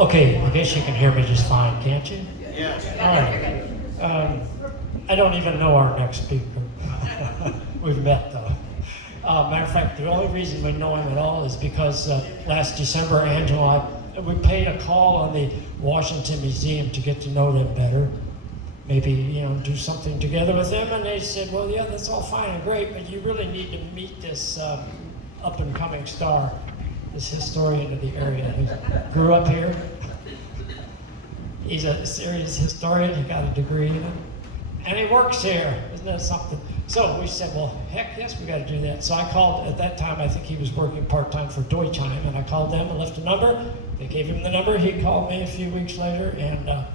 Okay, I guess you can hear me just fine, can't you? Yes. All right. I don't even know our next speaker. We've met though. Matter of fact, the only reason we know him at all is because last December, Angela and I, we paid a call on the Washington Museum to get to know them better. Maybe, do something together with them. And they said, well, yeah, that's all fine and great, but you really need to meet this up and coming star, this historian of the area who grew up here. He's a serious historian, he got a degree in it. And he works here, isn't that something? So we said, well, heck yes, we got to do that. So I called, at that time, I think he was working part-time for Deutschheim, and I called them and left a number. They gave him the number. He called me a few weeks later and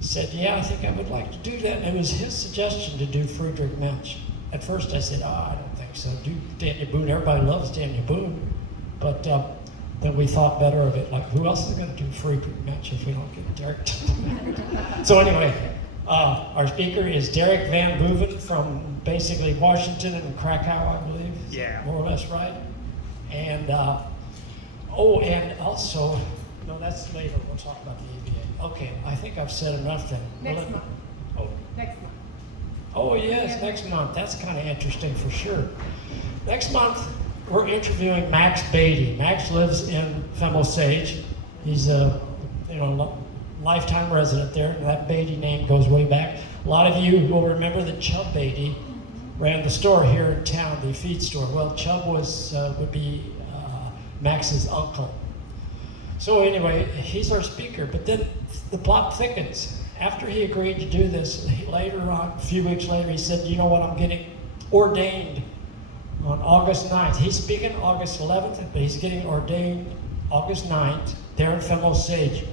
said, yeah, I think I would like to do that. And it was his suggestion to do Friedrich Muench. At first I said, I don't think so. Do Daniel Boone, everybody loves Daniel Boone. But then we thought better of it, like who else is going to do Friedrich Muench if we don't get Derek to do it? So anyway, our speaker is Derek VanBooven from basically Washington and Krakow, I believe. Yeah. More or less, right? And, and also, no, that's later. We'll talk about the EVA. Okay, I think I've said enough then. Next month. Oh. Next month. Oh, yes, next month. That's kind of interesting for sure. Next month, we're interviewing Max Beatty. Max lives in Fennel Sage. He's a, lifetime resident there, and that Beatty name goes way back. A lot of you will remember that Chubb Beatty ran the store here in town, the feed store. Well, Chubb would be Max's uncle. So anyway, he's our speaker, but then the plot thickens. After he agreed to do this, later on, a few weeks later, he said, you know what, I'm getting ordained on August 9th. He's speaking August 11th, but he's getting ordained August 9th there in Fennel Sage.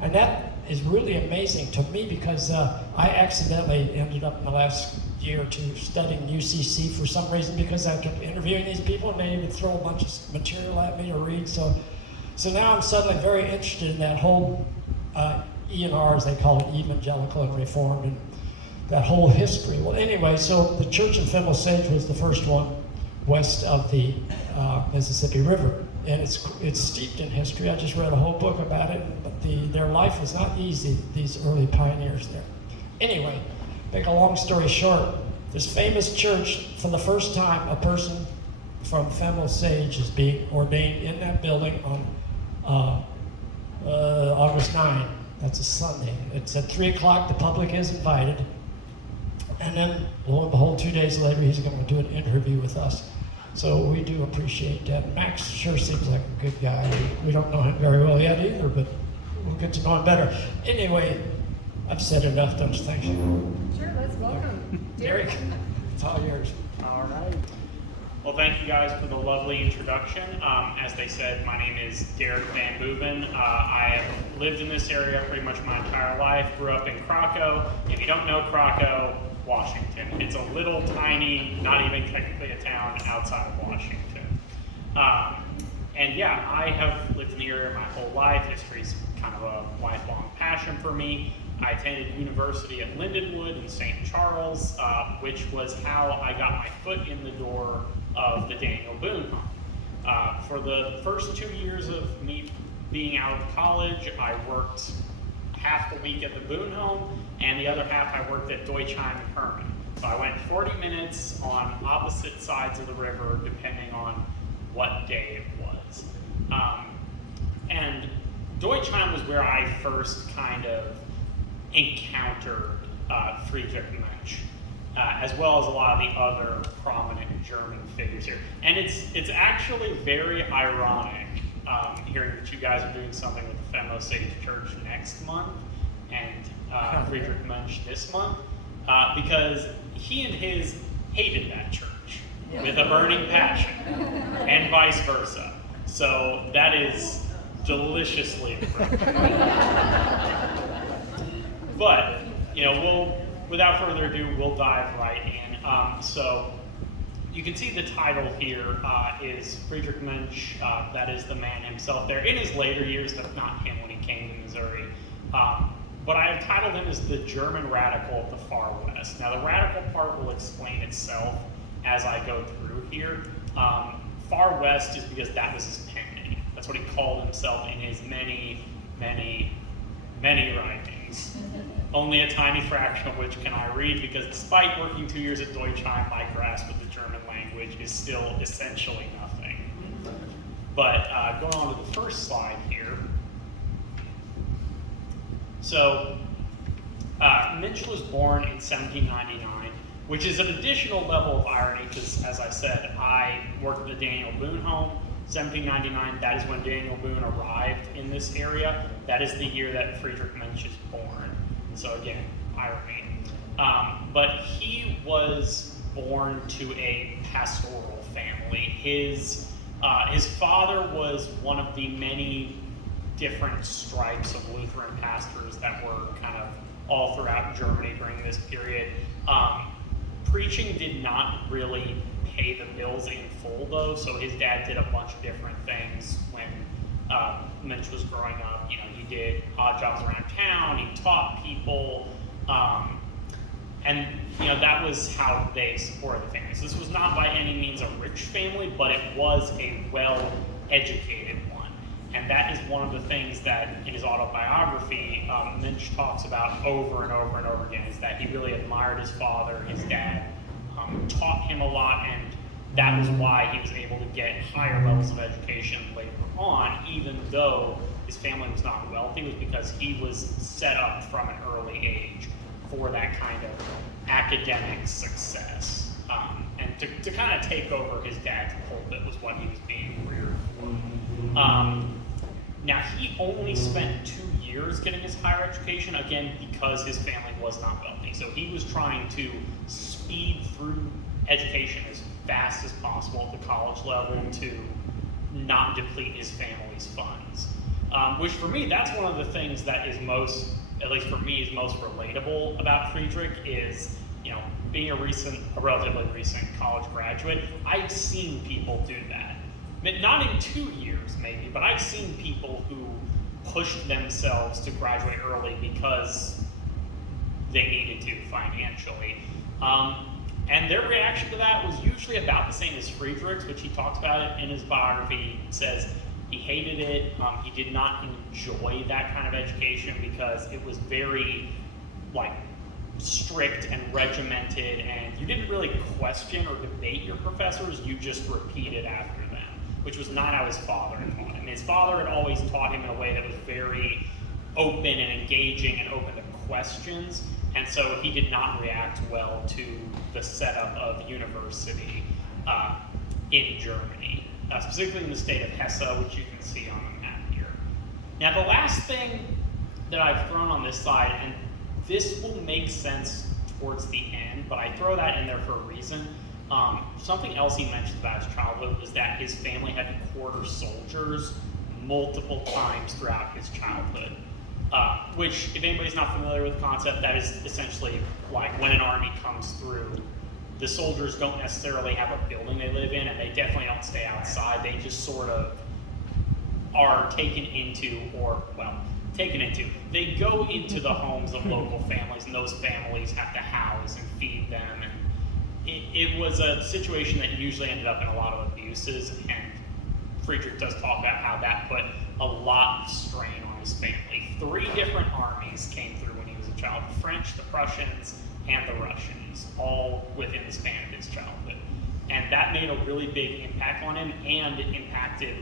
And that is really amazing to me because I accidentally ended up in the last year or two studying UCC for some reason because I kept interviewing these people and they would throw a bunch of material at me to read. So now I'm suddenly very interested in that whole E&R, as they call it, Evangelical and Reformed, and that whole history. Well, anyway, so the church in Fennel Sage was the first one west of the Mississippi River. And it's steeped in history. I just read a whole book about it, but their life was not easy, these early pioneers there. Anyway, make a long story short, this famous church, for the first time, a person from Fennel Sage is being ordained in that building on August 9. That's a Sunday. It's at 3 o'clock, the public is invited. And then, lo and behold, 2 days later, he's going to do an interview with us. So we do appreciate that. Max sure seems like a good guy. We don't know him very well yet either, but we'll get to know him better. Anyway, I've said enough, don't you think? Sure, let's welcome Derek, it's all yours. All right. Well, thank you guys for the lovely introduction. As they said, my name is Derek VanBooven. I have lived in this area pretty much my entire life. Grew up in Krakow. If you don't know Krakow, Washington. It's a little tiny, not even technically a town outside of Washington. And yeah, I have lived in the area my whole life. History's kind of a lifelong passion for me. I attended university at Lindenwood in St. Charles, which was how I got my foot in the door of the Daniel Boone Home. For the first 2 years of me being out of college, I worked half the week at the Boone Home, and the other half I worked at Deutschheim and Hermann. So I went 40 minutes on opposite sides of the river, depending on what day it was. And Deutschheim was where I first kind of encountered Friedrich Muench, as well as a lot of the other prominent German figures here. And it's actually very ironic hearing that you guys are doing something with the Fennel Sage Church next month and Friedrich Muench this month, because he and his hated that church with a burning passion, and vice versa. So that is deliciously appropriate. But, without further ado, we'll dive right in. So you can see the title here is Friedrich Muench. That is the man himself there in his later years, that's not him when he came to Missouri. But I have titled him as the German radical of the far west. Now the radical part will explain itself as I go through here. Far west is because that was his pen name. That's what he called himself in his many many, many writings. Only a tiny fraction of which can I read, because despite working 2 years at Deutschheim, my grasp of the German language is still essentially nothing. But going on to the first slide here. So, Muench was born in 1799, which is an additional level of irony because, as I said, I worked at the Daniel Boone Home. 1799, that is when Daniel Boone arrived in this area. That is the year that Friedrich Muench is born. So again, irony. But he was born to a pastoral family. His father was one of the many different stripes of Lutheran pastors that were kind of all throughout Germany during this period. Preaching did not really pay the bills in full, though, so his dad did a bunch of different things when Muench was growing up. You know, he did odd jobs around town, he taught people, and you know, that was how they supported the family. So this was not by any means a rich family, but it was a well-educated one. And that is one of the things that in his autobiography, Muench talks about over and over and over again, is that he really admired his father. His dad taught him a lot, and that was why he was able to get higher levels of education later on, even though his family was not wealthy. It was because he was set up from an early age for that kind of academic success. And to kind of take over his dad's pulpit was what he was being reared for. Now, he only spent 2 years getting his higher education, again, because his family was not wealthy. So he was trying to speed through education as fast as possible at the college level to not deplete his family's funds. Which for me, that's one of the things that is most, at least for me, is most relatable about Friedrich is, you know, being a relatively recent college graduate, I've seen people do that. Not in 2 years, maybe, but I've seen people who pushed themselves to graduate early because they needed to financially. And their reaction to that was usually about the same as Friedrich's, which he talks about it in his biography. He says he hated it. He did not enjoy that kind of education because it was very, like, strict and regimented, and you didn't really question or debate your professors, you just repeated after them, which was not how his father had taught him. His father had always taught him in a way that was very open and engaging and open to questions, and so he did not react well to the setup of university in Germany, specifically in the state of Hesse, which you can see on the map here. Now, the last thing that I've thrown on this slide, and this will make sense towards the end, but I throw that in there for a reason. Something else he mentioned about his childhood was that his family had to quarter soldiers multiple times throughout his childhood. Which, if anybody's not familiar with the concept, that is essentially like when an army comes through, the soldiers don't necessarily have a building they live in, and they definitely don't stay outside. They just sort of are taken into, they go into the homes of local families, and those families have to house and feed them. And it was a situation that usually ended up in a lot of abuses, and Friedrich does talk about how that put a lot of strain on his family. 3 different armies came through when he was a child: the French, the Prussians, and the Russians, all within the span of his childhood. And that made a really big impact on him, and it impacted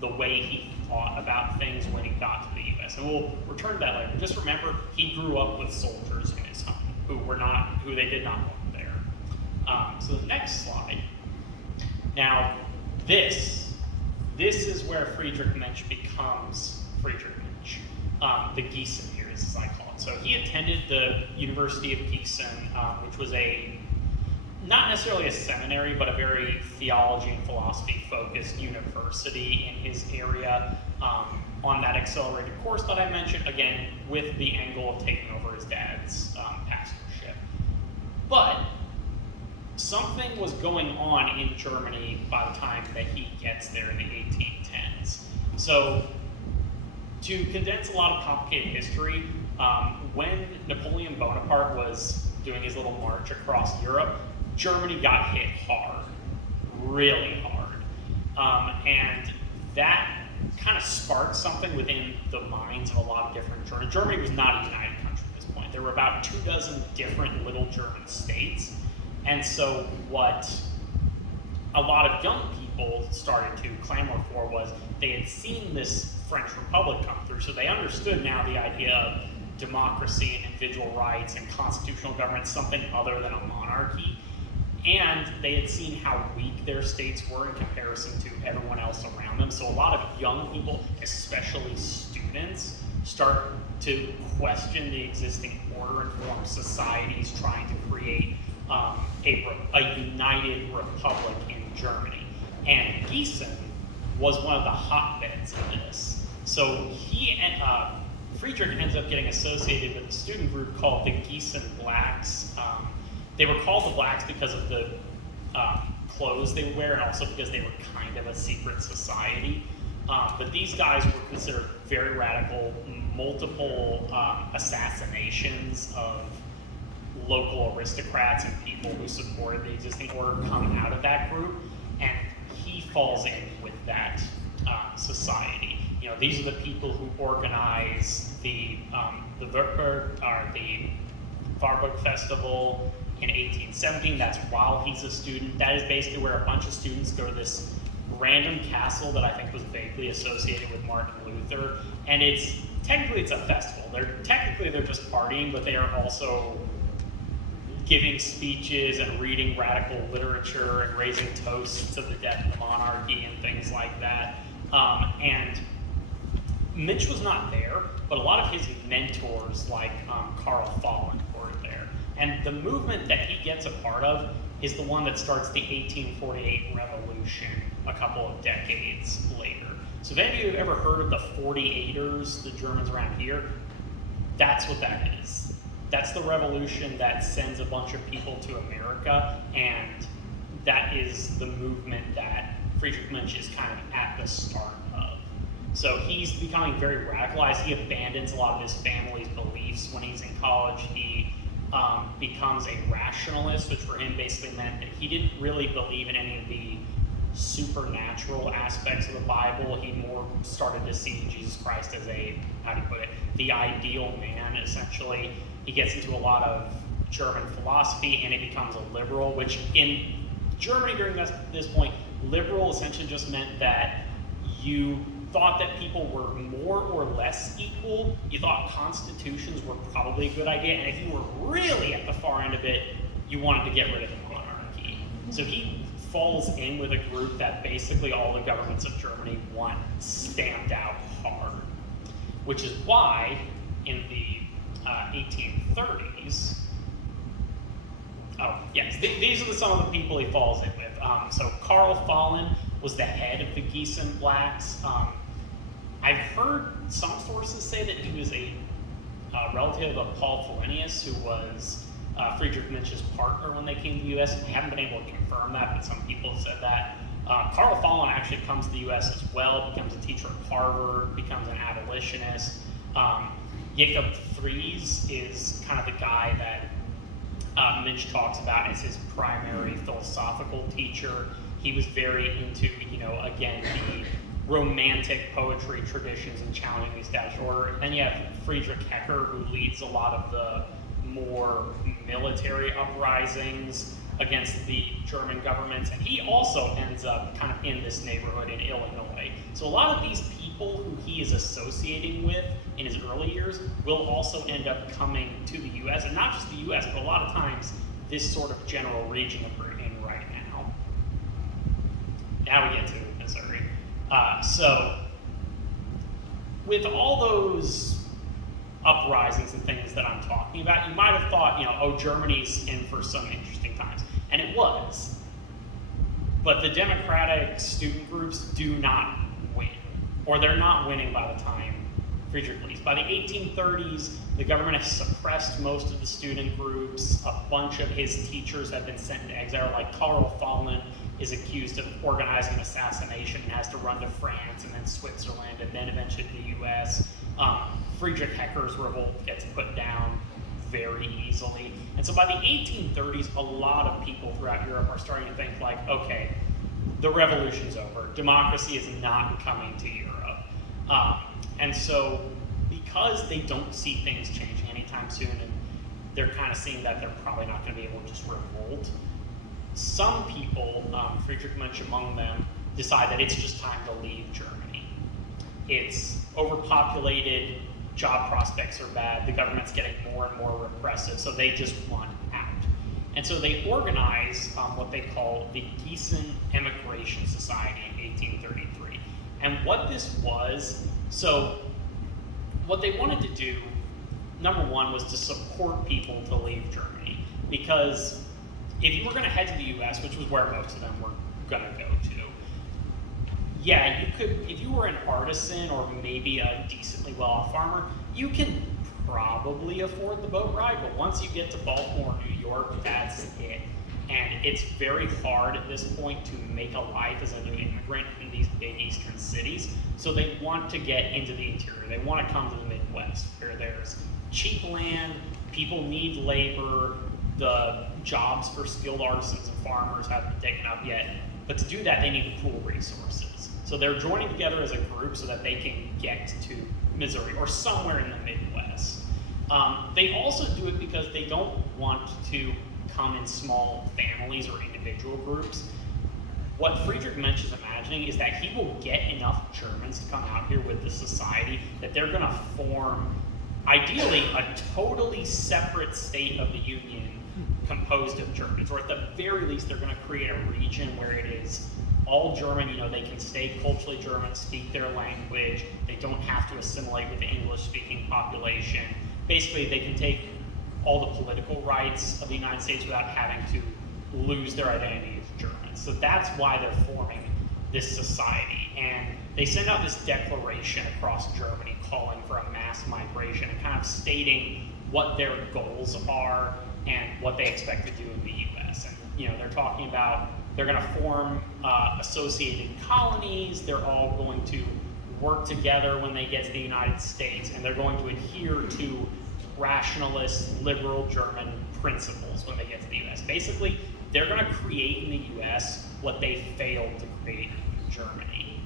the way he thought about things when he got to the U.S. And we'll return to that later. Just remember, he grew up with soldiers in his home who they did not want there. So the next slide. Now, this is where Friedrich Muench becomes Friedrich Muench. The Gießen years, as I call it. So he attended the University of Gießen, which was not necessarily a seminary, but a very theology and philosophy focused university in his area, on that accelerated course that I mentioned, again, with the angle of taking over his dad's pastorship. But something was going on in Germany by the time that he gets there in the 1810s. So, to condense a lot of complicated history, when Napoleon Bonaparte was doing his little march across Europe, Germany got hit hard, really hard. And that kind of sparked something within the minds of a lot of different Germans. Germany was not a united country at this point. There were about 24 different little German states. And so what a lot of young people started to clamor for was they had seen this French Republic come through, so they understood now the idea of democracy and individual rights and constitutional government, something other than a monarchy. And they had seen how weak their states were in comparison to everyone else around them. So a lot of young people, especially students, start to question the existing order and form societies trying to create a united republic in Germany. And Gießen was one of the hotbeds of this. So Friedrich ends up getting associated with a student group called the Gießen Blacks. They were called the Blacks because of the clothes they wear, and also because they were kind of a secret society. But these guys were considered very radical. Multiple assassinations of local aristocrats and people who supported the existing order come out of that group, and he falls in with that society. You know, these are the people who organize the Würtburg, or the Warburg Festival in 1817. That's while he's a student. That is basically where a bunch of students go to this random castle that I think was vaguely associated with Martin Luther, and technically it's a festival. They're just partying, but they are also giving speeches and reading radical literature and raising toasts to the death of the monarchy and things like that. And Muench was not there, but a lot of his mentors, like Karl Fallen, were there. And the movement that he gets a part of is the one that starts the 1848 revolution a couple of decades later. So if any of you have ever heard of the 48ers, the Germans around here, that's what that is. That's the revolution that sends a bunch of people to America, and that is the movement that Friedrich Muench is kind of at the start of. So he's becoming very radicalized. He abandons a lot of his family's beliefs when he's in college. He becomes a rationalist, which for him basically meant that he didn't really believe in any of the supernatural aspects of the Bible. He more started to see Jesus Christ as the ideal man, essentially. He gets into a lot of German philosophy, and he becomes a liberal, which in Germany during this point, liberal essentially just meant that you thought that people were more or less equal. You thought constitutions were probably a good idea, and if you were really at the far end of it, you wanted to get rid of the monarchy. So he falls in with a group that basically all the governments of Germany want stamped out hard, which is why in the 1830s, these are some of the people he falls in with. So Karl Fallen was the head of the Gießen Blacks. I've heard some sources say that he was a relative of Paul Fellinius, who was Friedrich Muench's partner when they came to the U.S. I haven't been able to confirm that, but some people have said that. Karl Fallen actually comes to the U.S. as well, becomes a teacher at Harvard, becomes an abolitionist. Jacob Fries is kind of the guy that Muench talks about as his primary philosophical teacher. He was very into, again, the romantic poetry traditions and challenging the established order. And then you have Friedrich Hecker, who leads a lot of the more military uprisings against the German governments, and he also ends up kind of in this neighborhood in Illinois. So a lot of these people who he is associating with in his early years will also end up coming to the U.S., and not just the U.S., but a lot of times this sort of general region that we're in right now. Now we get to Missouri. So with all those uprisings and things that I'm talking about, you might have thought, Germany's in for some interesting times. And it was. But the democratic student groups do not win. Or they're not winning by the time Friedrich leaves. By the 1830s, the government has suppressed most of the student groups. A bunch of his teachers have been sent into exile, like Karl Fallen is accused of organizing an assassination and has to run to France and then Switzerland and then eventually the US. Friedrich Hecker's revolt gets put down very easily. And so by the 1830s, a lot of people throughout Europe are starting to think like, okay, the revolution's over. Democracy is not coming to Europe. And so because they don't see things changing anytime soon, and they're kind of seeing that they're probably not going to be able to just revolt, some people, Friedrich Muench among them, decide that it's just time to leave Germany. It's overpopulated, job prospects are bad, the government's getting more and more repressive, so they just want out. And so they organize what they call the Gießen Emigration Society in 1833. And what this was, so what they wanted to do, number one, was to support people to leave Germany. Because if you were going to head to the US, which was where most of them were going to go to, yeah, you could, if you were an artisan or maybe a decently well-off farmer, you can probably afford the boat ride, but once you get to Baltimore, New York, that's it. And it's very hard at this point to make a life as a new immigrant in these big eastern cities. So they want to get into the interior. They want to come to the Midwest, where there's cheap land, people need labor, the jobs for skilled artisans and farmers haven't been taken up yet. But to do that, they need to pool resources. So they're joining together as a group so that they can get to Missouri or somewhere in the Midwest. They also do it because they don't want to come in small families or individual groups. What Friedrich Muench is imagining is that he will get enough Germans to come out here with the society that they're going to form, ideally, a totally separate state of the Union composed of Germans, or at the very least, they're going to create a region where it is all German. You know, they can stay culturally German, speak their language. They don't have to assimilate with the English-speaking population. Basically, they can take all the political rights of the United States without having to lose their identity as Germans. So that's why they're forming this society. And they send out this declaration across Germany calling for a mass migration and kind of stating what their goals are and what they expect to do in the US. And you know, they're talking about they're going to form associated colonies. They're all going to work together when they get to the United States, and they're going to adhere to rationalist, liberal German principles when they get to the US. Basically, they're going to create in the US what they failed to create in Germany.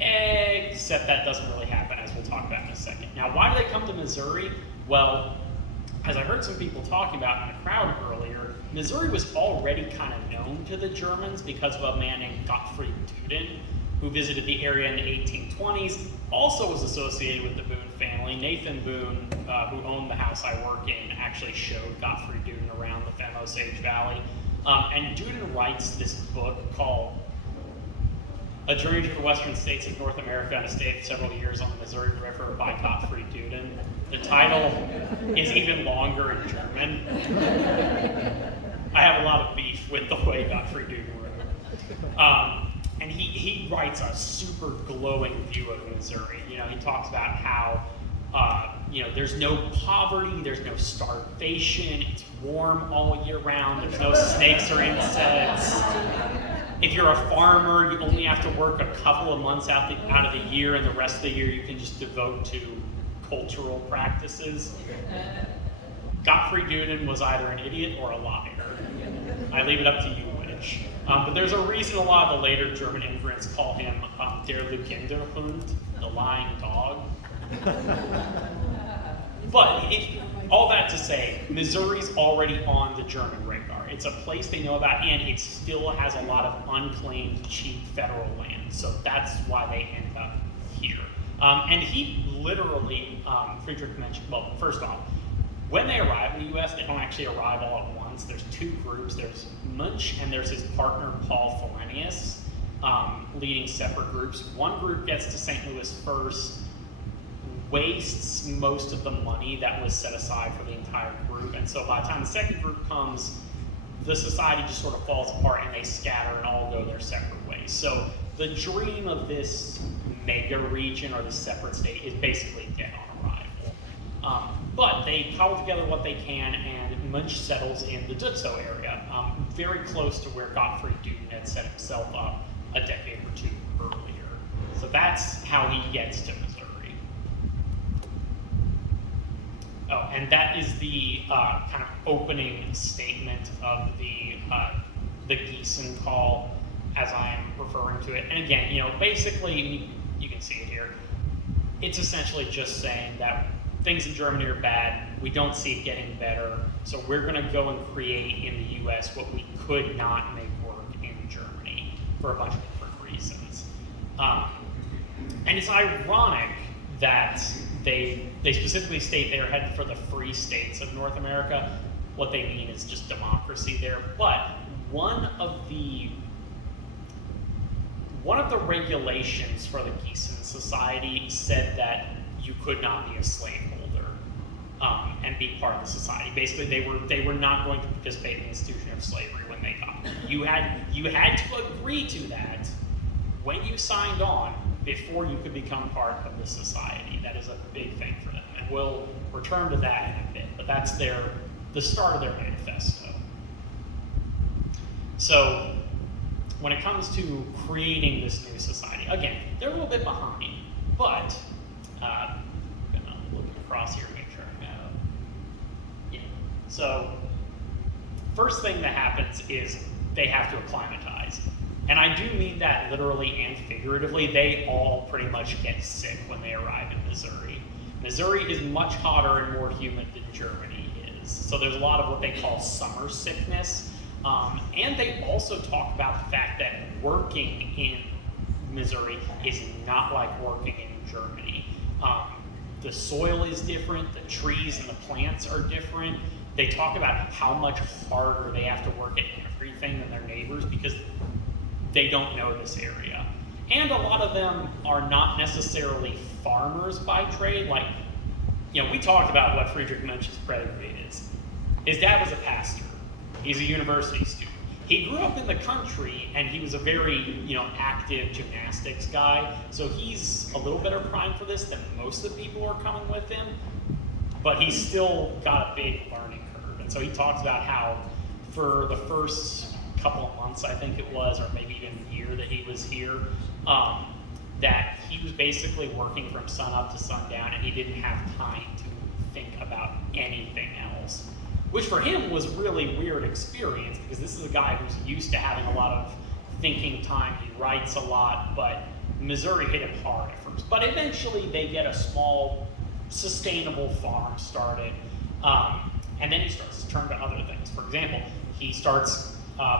Except that doesn't really happen, as we'll talk about in a second. Now, why do they come to Missouri? Well, as I heard some people talking about in the crowd earlier, Missouri was already kind of known to the Germans because of a man named Gottfried Duden, who visited the area in the 1820s, also was associated with the Boone family. Nathan Boone, who owned the house I work in, actually showed Gottfried Duden around the Femme Osage Valley. And Duden writes this book called A Journey to the Western States of North America and a Stay of Several Years on the Missouri River by Gottfried Duden. The title is even longer in German. I have a lot of beef with the way Gottfried Duden wrote. And he writes a super glowing view of Missouri. You know, he talks about how, you know, there's no poverty, there's no starvation, it's warm all year round, there's no snakes or insects. If you're a farmer, you only have to work a couple of months out of the year, and the rest of the year you can just devote to cultural practices. Gottfried Duden was either an idiot or a liar. I leave it up to you which. But there's a reason a lot of the later German immigrants call him Der Lügenderhund, the lying dog. But all that to say, Missouri's already on the German radar. It's a place they know about, and it still has a lot of unclaimed, cheap federal land. So that's why they end up here. And he literally, Friedrich mentioned, well, first off, when they arrive in the US, they don't actually arrive all at once. There's two groups. There's Muench and there's his partner, Paul Felenius, leading separate groups. One group gets to St. Louis first, wastes most of the money that was set aside for the entire group. And so by the time the second group comes, the society just sort of falls apart and they scatter and all go their separate ways. So the dream of this mega region or this separate state is basically dead on arrival. But they cobble together what they can, and Muench settles in the Dutzow area, very close to where Gottfried Duden had set himself up a decade or two earlier. So that's how he gets to Missouri. Oh, and that is the kind of opening statement of the Gießen call, as I'm referring to it. And again, you know, basically, you can see it here. it's essentially just saying that things in Germany are bad, we don't see it getting better, so we're going to go and create in the US what we could not make work in Germany for a bunch of different reasons. And it's ironic that they specifically state they're headed for the free states of North America. What they mean is just democracy there. But one of the regulations for the Gießen Society said that you could not be a slaveholder and be part of the society. Basically, they were not going to participate in the institution of slavery when they got there. You had to agree to that when you signed on before you could become part of the society. That is a big thing for them, and we'll return to that in a bit. But that's the start of their manifesto. So when it comes to creating this new society, again, they're a little bit behind, but I'm gonna look across here, make sure I got it. Yeah. So first thing that happens is they have to acclimatize. And I do mean that literally and figuratively. They all pretty much get sick when they arrive in Missouri. Missouri is much hotter and more humid than Germany is. So there's a lot of what they call summer sickness. And they also talk about the fact that working in Missouri is not like working in Germany. The soil is different, the trees and the plants are different. They talk about how much harder they have to work at everything than their neighbors because they don't know this area. And a lot of them are not necessarily farmers by trade. Like, we talked about what Friedrich Muench's pedigree is. His dad was a pastor. He's a university student. He grew up in the country, and he was a very, active gymnastics guy. So he's a little better primed for this than most of the people who are coming with him. But he's still got a big learning curve. And so he talks about how for the first couple of months, I think it was, or maybe even a year that he was here, that he was basically working from sun up to sundown, and he didn't have time to think about anything else. Which for him was really weird experience because this is a guy who's used to having a lot of thinking time. He writes a lot, but Missouri hit him hard at first. But eventually they get a small, sustainable farm started, and then he starts to turn to other things. For example, he starts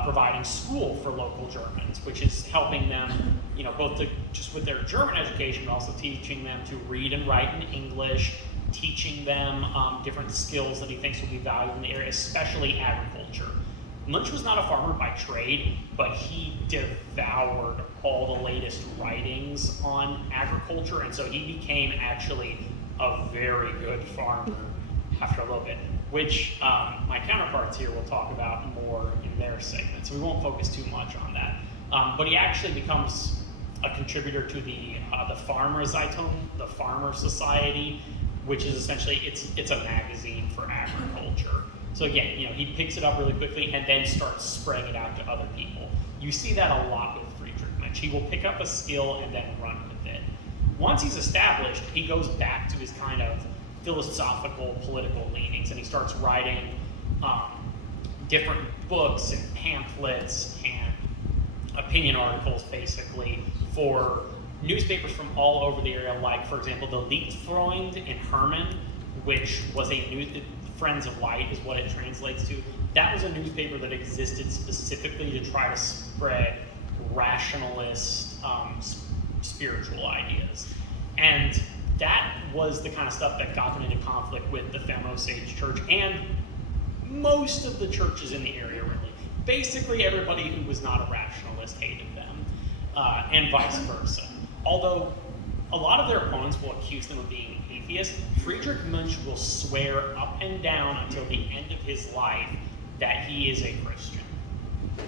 providing school for local Germans, which is helping them, both just with their German education, but also teaching them to read and write in English, teaching them different skills that he thinks will be valuable in the area, especially agriculture. Muench was not a farmer by trade, but he devoured all the latest writings on agriculture, and so he became actually a very good farmer after a little bit, which my counterparts here will talk about more in their segment, so we won't focus too much on that. But he actually becomes a contributor to the Farmerzeitung, the Farmer Society, which is essentially, it's a magazine for agriculture. So again, he picks it up really quickly and then starts spreading it out to other people. You see that a lot with Friedrich Muench. He will pick up a skill and then run with it. Once he's established, he goes back to his kind of philosophical, political leanings, and he starts writing different books and pamphlets and opinion articles, basically, for newspapers from all over the area, like, for example, the Lichtfreund in Hermann, which was Friends of Light is what it translates to. That was a newspaper that existed specifically to try to spread rationalist, spiritual ideas. And that was the kind of stuff that got them into conflict with the Femme-Osage Church and most of the churches in the area, really. Basically, everybody who was not a rationalist hated them, and vice versa. Although a lot of their opponents will accuse them of being atheists, Friedrich Muench will swear up and down until the end of his life that he is a Christian.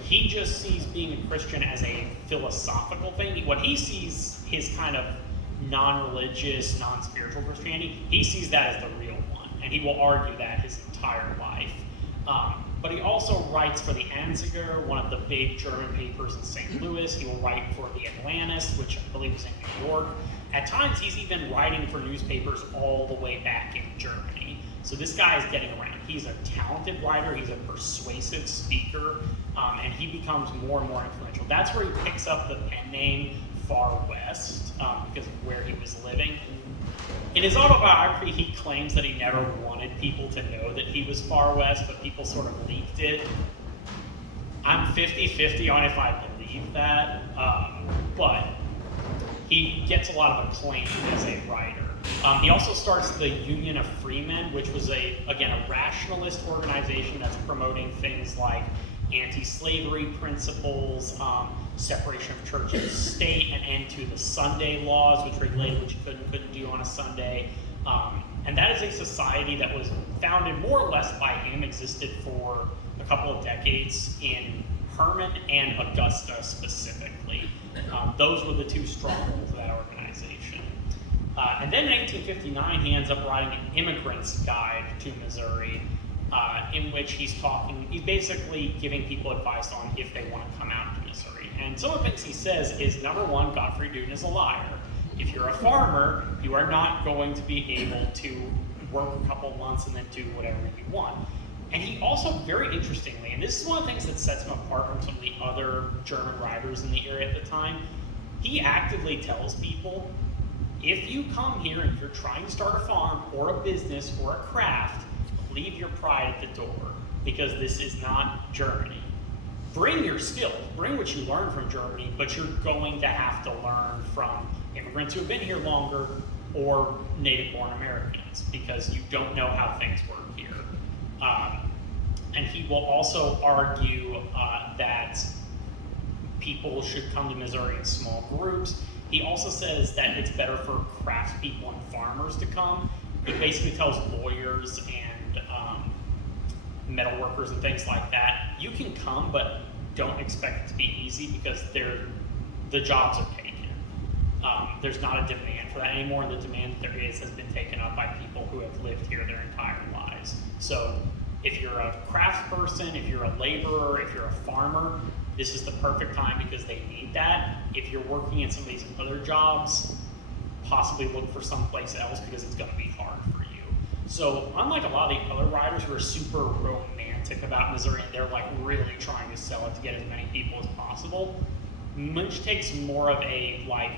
He just sees being a Christian as a philosophical thing. What he sees his kind of non-religious, non-spiritual Christianity, he sees that as the real one, and he will argue that his entire life. But he also writes for the Anzeiger, one of the big German papers in St. Louis. He will write for the Atlantis, which I believe is in New York. At times, he's even writing for newspapers all the way back in Germany. So this guy is getting around. He's a talented writer, he's a persuasive speaker, and he becomes more and more influential. That's where he picks up the pen name Far West, because of where he was living. In his autobiography, he claims that he never wanted people to know that he was far west, but people sort of leaked it. I'm 50-50 on if I believe that, but he gets a lot of acclaim as a writer. He also starts the Union of Freemen, which was a rationalist organization that's promoting things like anti-slavery principles, separation of church and state, an end to the Sunday laws, which regulated what you could and couldn't do on a Sunday. And that is a society that was founded more or less by him, existed for a couple of decades in Hermann and Augusta specifically. Those were the two strongholds of that organization. And then in 1859, he ends up writing an immigrant's guide to Missouri, in which he's basically giving people advice on if they want to come out to Missouri. And some of the things he says is, number one, Godfrey Doone is a liar. If you're a farmer, you are not going to be able to work a couple months and then do whatever you want. And he also, very interestingly, and this is one of the things that sets him apart from some of the other German writers in the area at the time, he actively tells people, if you come here and you're trying to start a farm or a business or a craft, leave your pride at the door, because this is not Germany. Bring your skills, bring what you learned from Germany, but you're going to have to learn from immigrants who have been here longer or native-born Americans, because you don't know how things work here. And he will also argue that people should come to Missouri in small groups. He also says that it's better for craftspeople and farmers to come. He basically tells lawyers and metal workers and things like that, you can come, but don't expect it to be easy, because the jobs are taken. There's not a demand for that anymore, and the demand that there is has been taken up by people who have lived here their entire lives. So if you're a craftsperson, if you're a laborer, if you're a farmer, this is the perfect time, because they need that. If you're working in some of these other jobs, possibly look for someplace else, because it's going to be hard for you. So unlike a lot of the other writers who are super romantic about Missouri, and they're like really trying to sell it to get as many people as possible, Muench takes more of a like,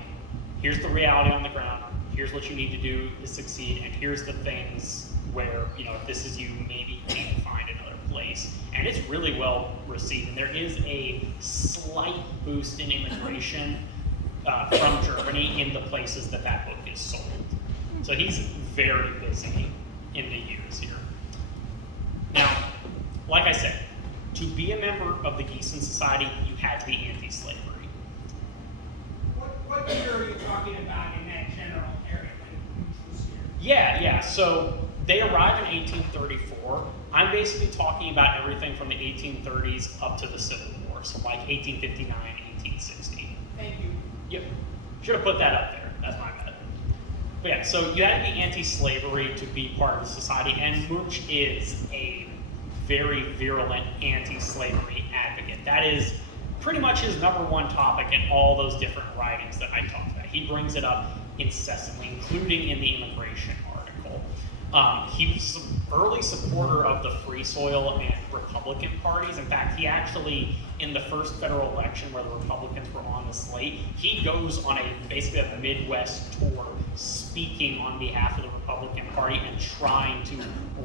here's the reality on the ground, here's what you need to do to succeed, and here's the things where, if this is you, maybe you need to find another place. And it's really well received. And there is a slight boost in immigration from Germany in the places that book is sold. So he's very busy in the years here. Now, like I said, to be a member of the Gießen Society, you had to be anti-slavery. What year are you talking about in that general area when it was here? Yeah. So they arrived in 1834. I'm basically talking about everything from the 1830s up to the Civil War, so like 1859, 1860. Thank you. Yep. Should have put that up there. That's my bad. But yeah, so you had to be anti-slavery to be part of the society, and Muench is a very virulent anti-slavery advocate. That is pretty much his number one topic in all those different writings that I talked about. He brings it up incessantly, including in the immigration article. He was an early supporter of the Free Soil and Republican parties. In fact, he actually, in the first federal election where the Republicans were on the slate, he goes on basically a Midwest tour speaking on behalf of the Republican Party and trying to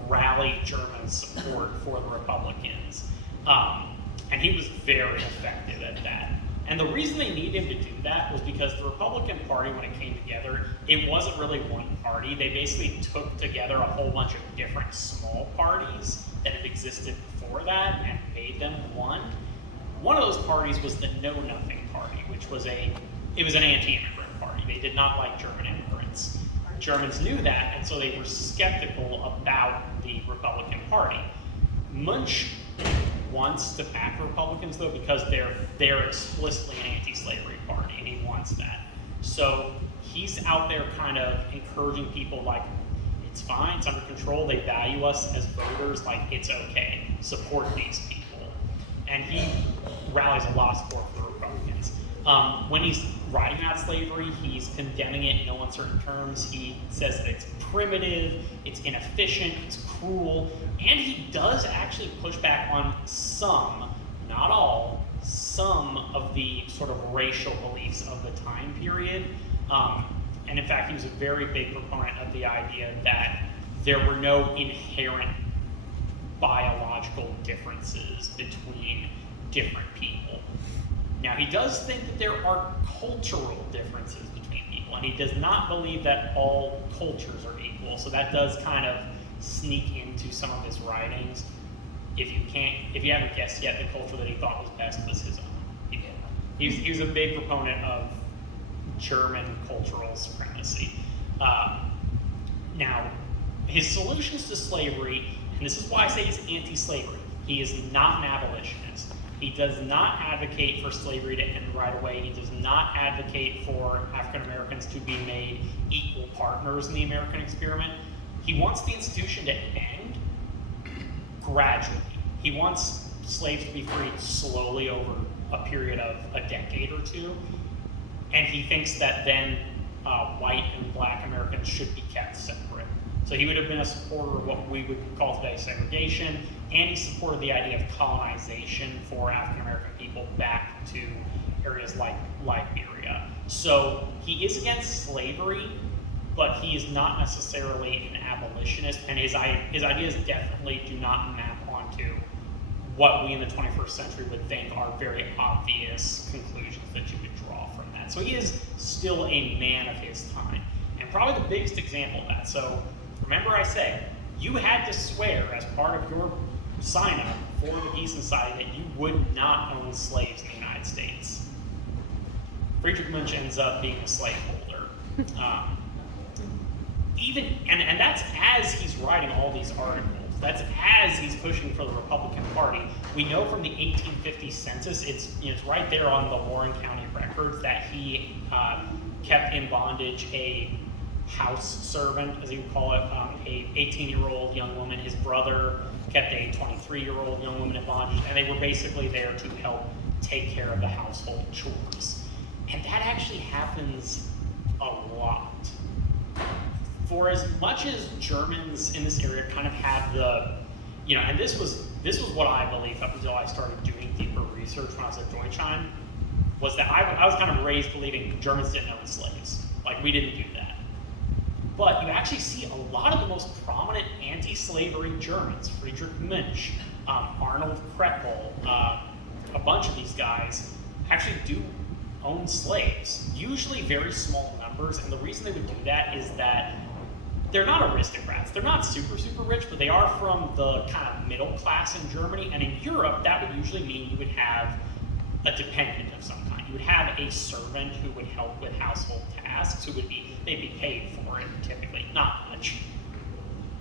rally German support for the Republicans. And he was very effective at that. And the reason they needed him to do that was because the Republican Party, when it came together, it wasn't really one party. They basically took together a whole bunch of different small parties that had existed before that and made them one. One of those parties was the Know Nothing Party, which was an anti-immigrant party. They did not like German immigrants. Germans knew that, and so they were skeptical about the Republican Party. Muench wants to back Republicans, though, because they're explicitly an anti-slavery party, and he wants that. So he's out there kind of encouraging people like, it's fine, it's under control, they value us as voters, like, it's okay, support these people. And he rallies a lot of support for the Republicans. When he's writing about slavery, he's condemning it in no uncertain terms. He says that it's primitive, it's inefficient, it's cruel, and he does actually push back on some, not all, some of the sort of racial beliefs of the time period. and in fact, he was a very big proponent of the idea that there were no inherent biological differences between different people. Now, he does think that there are cultural differences between people, and he does not believe that all cultures are equal, so that does kind of sneak into some of his writings. If you haven't guessed yet, the culture that he thought was best was his own. He was a big proponent of German cultural supremacy. Now, his solutions to slavery, and this is why I say he's anti-slavery, he is not an abolitionist. He does not advocate for slavery to end right away. He does not advocate for African Americans to be made equal partners in the American experiment. He wants the institution to end gradually. He wants slaves to be freed slowly over a period of a decade or two. And he thinks that then white and black Americans should be kept separate. So he would have been a supporter of what we would call today segregation, and he supported the idea of colonization for African American people back to areas like Liberia. So he is against slavery, but he is not necessarily an abolitionist, and his ideas definitely do not map onto what we in the 21st century would think are very obvious conclusions that you could draw from that. So he is still a man of his time, and probably the biggest example of that. So remember I said, you had to swear as part of your sign-up for the Peace Society that you would not own slaves in the United States. Friedrich Muench ends up being a slaveholder. And that's as he's writing all these articles. That's as he's pushing for the Republican Party. We know from the 1850 census, it's right there on the Warren County records that he kept in bondage a house servant, as he would call it, a 18-year-old young woman. His brother kept a 23-year-old young woman in bondage, and they were basically there to help take care of the household chores. And that actually happens a lot. For as much as Germans in this area kind of have the, and this was what I believed up until I started doing deeper research when I was at Deutschheim, was that I was kind of raised believing Germans didn't own slaves. Like, we didn't do that. But you actually see a lot of the most prominent anti-slavery Germans, Friedrich Muench, Arnold Krepel, a bunch of these guys actually do own slaves, usually very small numbers, and the reason they would do that is that they're not aristocrats. They're not super, super rich, but they are from the kind of middle class in Germany, and in Europe, that would usually mean you would have a dependent of some kind. You would have a servant who would help with household tasks, they'd be paid for it typically, not much.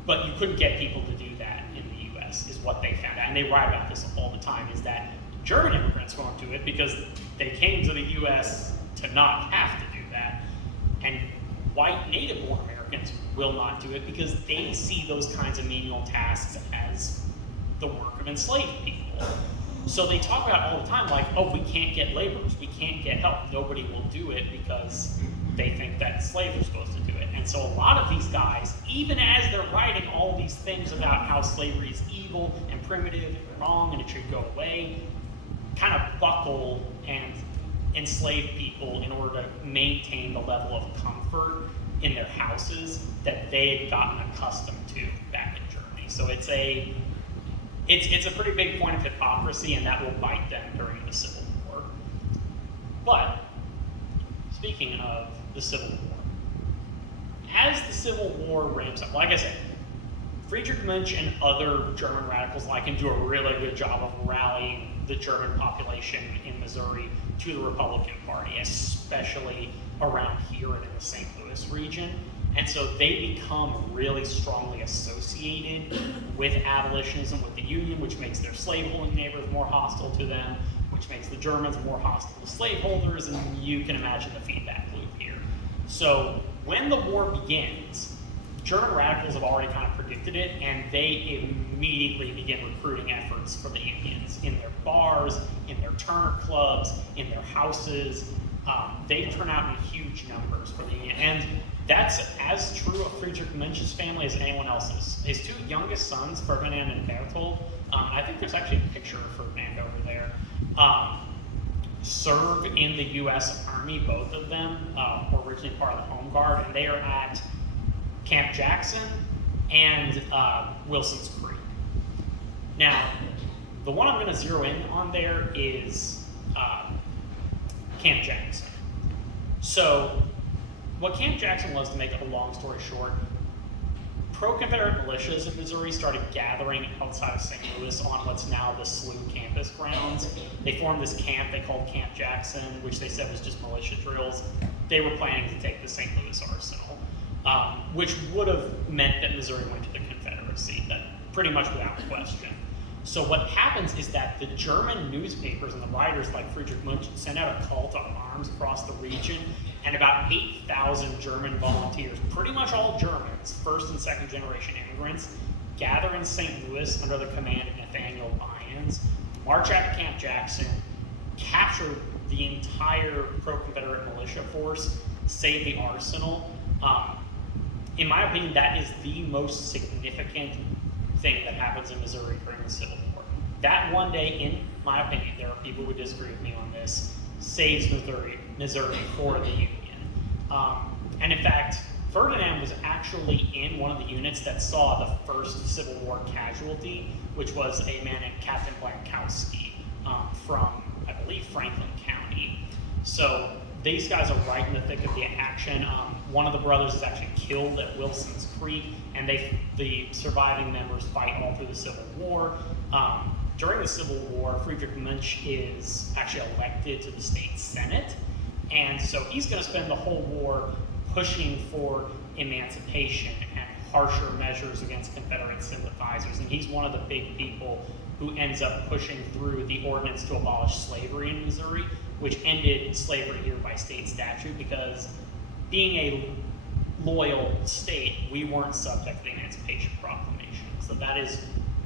But you couldn't get people to do that in the US, is what they found out. And they write about this all the time, is that German immigrants won't do it because they came to the US to not have to do that. And white native-born Americans will not do it because they see those kinds of menial tasks as the work of enslaved people. So they talk about it all the time, like, oh, we can't get laborers, we can't get help, nobody will do it because they think that slaves are supposed to do it. And so a lot of these guys, even as they're writing all these things about how slavery is evil and primitive and wrong and it should go away, kind of buckle and enslave people in order to maintain the level of comfort in their houses that they had gotten accustomed to back in Germany. So it's a pretty big point of hypocrisy, and that will bite them during the Civil War. But speaking of the Civil War, as the Civil War ramps up, like I said, Friedrich Muench and other German radicals like him do a really good job of rallying the German population in Missouri to the Republican Party, especially around here and in the St. Louis region. And so they become really strongly associated with abolitionism, with the Union, which makes their slaveholding neighbors more hostile to them, which makes the Germans more hostile to slaveholders, and you can imagine the feedback loop here. So when the war begins, German radicals have already kind of predicted it, and they immediately begin recruiting efforts for the Unions in their bars, in their Turner clubs, in their houses. They turn out in huge numbers for the Union. And that's as true of Friedrich Muench's family as anyone else's. His two youngest sons, Ferdinand and Berthold, I think there's actually a picture of Ferdinand over there, serve in the U.S. Army. Both of them were originally part of the Home Guard, and they are at Camp Jackson and Wilson's Creek. Now, the one I'm going to zero in on there is Camp Jackson. So, what Camp Jackson was, to make a long story short, pro-Confederate militias in Missouri started gathering outside of St. Louis on what's now the SLU campus grounds. They formed this camp they called Camp Jackson, which they said was just militia drills. They were planning to take the St. Louis arsenal, which would have meant that Missouri went to the Confederacy, that pretty much without question. So what happens is that the German newspapers and the writers like Friedrich Muench send out a call to arms across the region, and about 8,000 German volunteers, pretty much all Germans, first and second generation immigrants, gather in St. Louis under the command of Nathaniel Lyons, march out to Camp Jackson, capture the entire pro-Confederate militia force, save the arsenal. In my opinion, that is the most significant thing that happens in Missouri during the Civil War. That one day, in my opinion, there are people who disagree with me on this, saves Missouri for the Union. And in fact, Ferdinand was actually in one of the units that saw the first Civil War casualty, which was a man named Captain Blankowski from, I believe, Franklin County. So these guys are right in the thick of the action. One of the brothers is actually killed at Wilson's Creek, and the surviving members fight all through the Civil War. During the Civil War, Friedrich Muench is actually elected to the state senate, and so he's going to spend the whole war pushing for emancipation and harsher measures against Confederate sympathizers, and he's one of the big people who ends up pushing through the ordinance to abolish slavery in Missouri, which ended slavery here by state statute, because being a loyal state, we weren't subject to the Emancipation Proclamation. So that is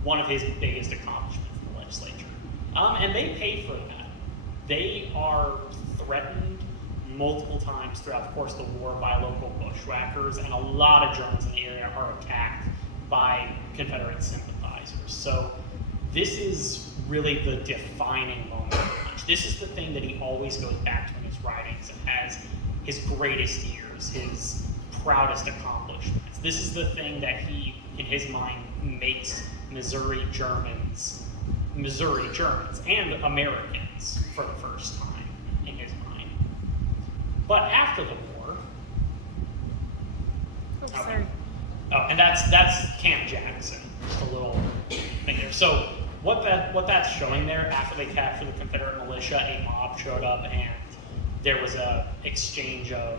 one of his biggest accomplishments in the legislature. And they paid for that. They are threatened multiple times throughout the course of the war by local bushwhackers, and a lot of Germans in the area are attacked by Confederate sympathizers. So this is really the defining moment of Muench. This is the thing that he always goes back to in his writings and has his greatest years, his proudest accomplishments. This is the thing that he, in his mind, makes Missouri Germans and Americans for the first time in his mind. But after the war, Sorry. Oh, and that's Camp Jackson, just a little thing there. So what that's showing there, after they captured the Confederate militia, a mob showed up and there was a exchange of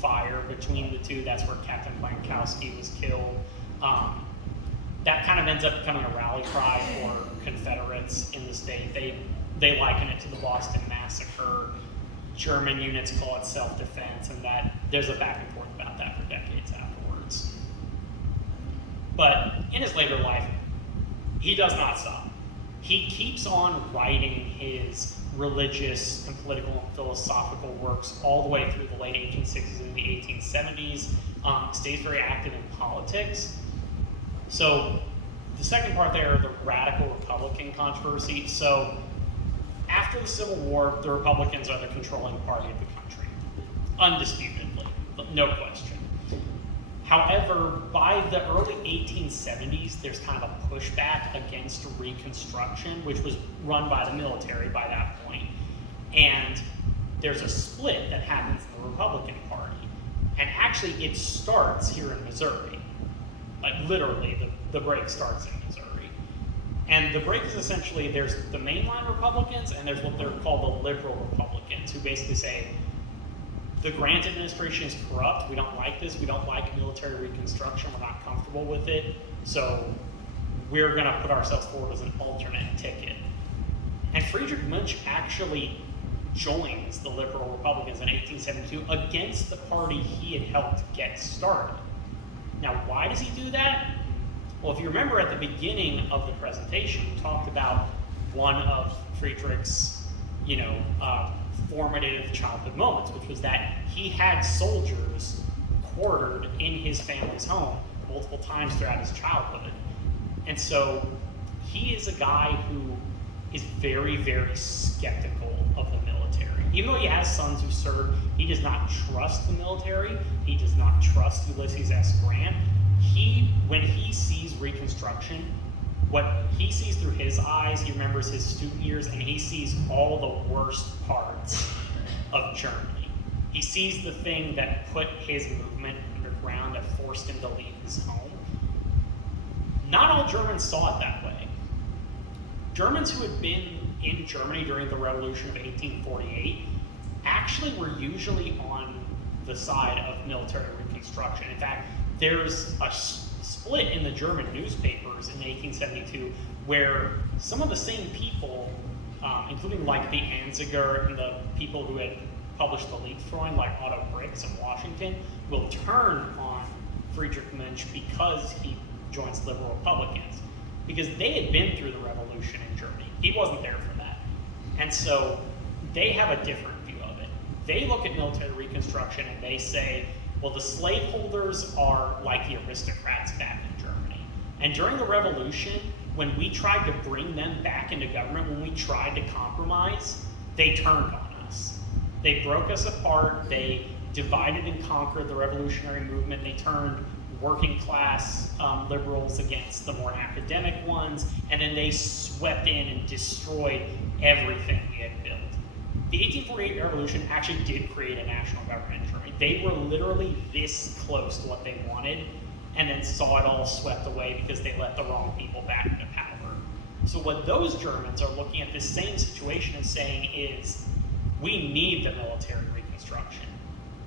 fire between the two. That's where Captain Blankowski was killed. That kind of ends up becoming a rally cry for Confederates in the state. They liken it to the Boston Massacre. German units call it self-defense, and that there's a back and forth about that for decades afterwards. But in his later life, he does not stop. He keeps on writing his religious and political and philosophical works all the way through the late 1860s and the 1870s, stays very active in politics. So the second part there, the radical Republican controversy. So after the Civil War, the Republicans are the controlling party of the country, undisputedly, no question. However, by the early 1870s, there's kind of a pushback against Reconstruction, which was run by the military by that point. And there's a split that happens in the Republican Party. And actually, it starts here in Missouri. Like, literally, the break starts in Missouri. And the break is essentially, there's the mainline Republicans, and there's what they're called the liberal Republicans, who basically say, the Grant administration is corrupt, we don't like this, we don't like military reconstruction, we're not comfortable with it, so we're going to put ourselves forward as an alternate ticket. And Friedrich Muench actually joins the liberal Republicans in 1872 against the party he had helped get started. Now, why does he do that? Well, if you remember at the beginning of the presentation, we talked about one of Friedrich's, formative childhood moments, which was that he had soldiers quartered in his family's home multiple times throughout his childhood. And so he is a guy who is very, very skeptical of the military. Even though he has sons who serve, he does not trust the military. He does not trust Ulysses S. Grant. When he sees Reconstruction, what he sees through his eyes, he remembers his student years, and he sees all the worst parts of Germany. He sees the thing that put his movement underground, that forced him to leave his home. Not all Germans saw it that way. Germans who had been in Germany during the Revolution of 1848 actually were usually on the side of military reconstruction. In fact, there's a split in the German newspapers in 1872 where some of the same people, including like the Anziger and the people who had published the Liebfreund, like Otto Brix in Washington, will turn on Friedrich Muench because he joins liberal Republicans. Because they had been through the revolution in Germany. He wasn't there for that. And so they have a different view of it. They look at military reconstruction and they say, well, the slaveholders are like the aristocrats back in Germany. And during the revolution, when we tried to bring them back into government, when we tried to compromise, they turned on us. They broke us apart. They divided and conquered the revolutionary movement. They turned working class liberals against the more academic ones, and then they swept in and destroyed everything we had built. The 1848 revolution actually did create a national government in Germany. They were literally this close to what they wanted, and then saw it all swept away because they let the wrong people back into power. So what those Germans are looking at this same situation and saying is, we need the military reconstruction.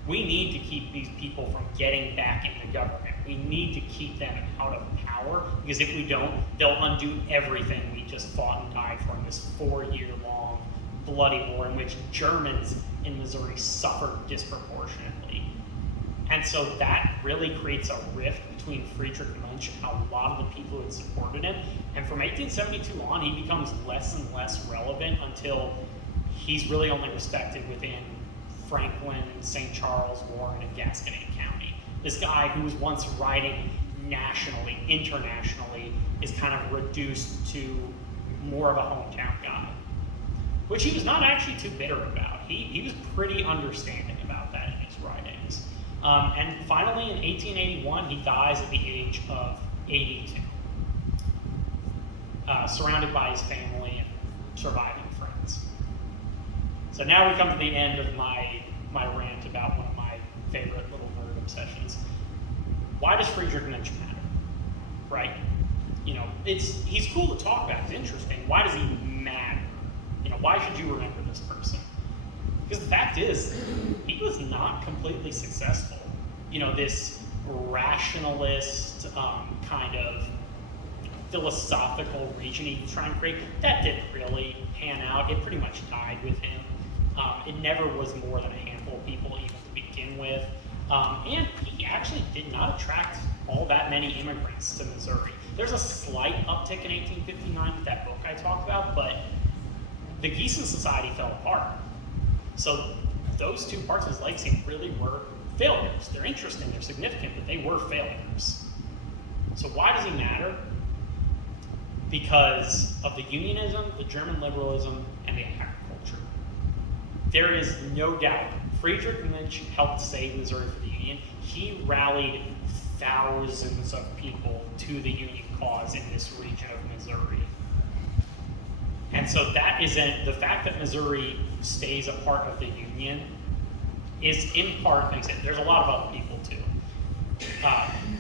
We need to keep these people from getting back into government. We need to keep them out of power, because if we don't, they'll undo everything we just fought and died for in this 4-year-long bloody war in which Germans in Missouri suffered disproportionately. And so that really creates a rift between Friedrich Muench and a lot of the people who had supported him. And from 1872 on, he becomes less and less relevant until he's really only respected within Franklin, St. Charles, Warren, and Gasconade County. This guy who was once writing nationally, internationally, is kind of reduced to more of a hometown guy, which he was not actually too bitter about. He was pretty understanding about that in his writings. And finally, in 1881, he dies at the age of 82, surrounded by his family and surviving friends. So now we come to the end of my rant about one of my favorite little nerd obsessions. Why does Friedrich Muench matter? Right? You know, he's cool to talk about, it's interesting. Why does he matter? You know, why should you remember this person? Because the fact is, he was not completely successful. You know, this rationalist kind of philosophical region he was trying to create, that didn't really pan out. It pretty much died with him. It never was more than a handful of people even to begin with. And he actually did not attract all that many immigrants to Missouri. There's a slight uptick in 1859 with that book I talked about, but the Gießen Society fell apart. So those two parts of his legacy really were failures. They're interesting, they're significant, but they were failures. So why does he matter? Because of the unionism, the German liberalism, and the agriculture. There is no doubt Friedrich Muench helped save Missouri for the Union. He rallied thousands of people to the Union cause in this region of Missouri. And so that isn't, the fact that Missouri stays a part of the Union is in part, thanks to, there's a lot of other people too.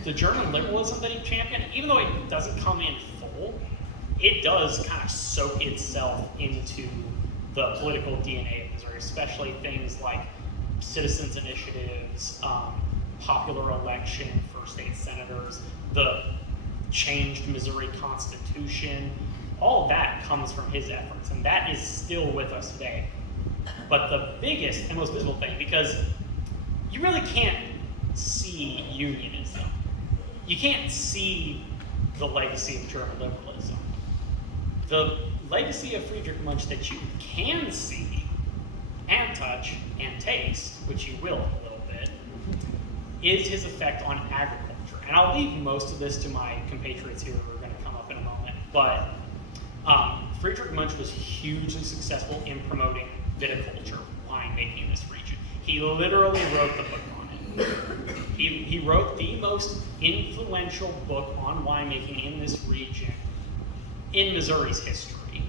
The German liberalism that he championed, even though it doesn't come in full, it does kind of soak itself into the political DNA of Missouri, especially things like citizens initiatives, popular election for state senators, the changed Missouri Constitution. All of that comes from his efforts, and that is still with us today. But the biggest and most visible thing, because you really can't see unionism. You can't see the legacy of German liberalism. The legacy of Friedrich Muench that you can see and touch and taste, which you will in a little bit, is his effect on agriculture. And I'll leave most of this to my compatriots here who are going to come up in a moment. But Friedrich Muench was hugely successful in promoting viticulture, winemaking in this region. He literally wrote the book on it. He wrote the most influential book on winemaking in this region in Missouri's history.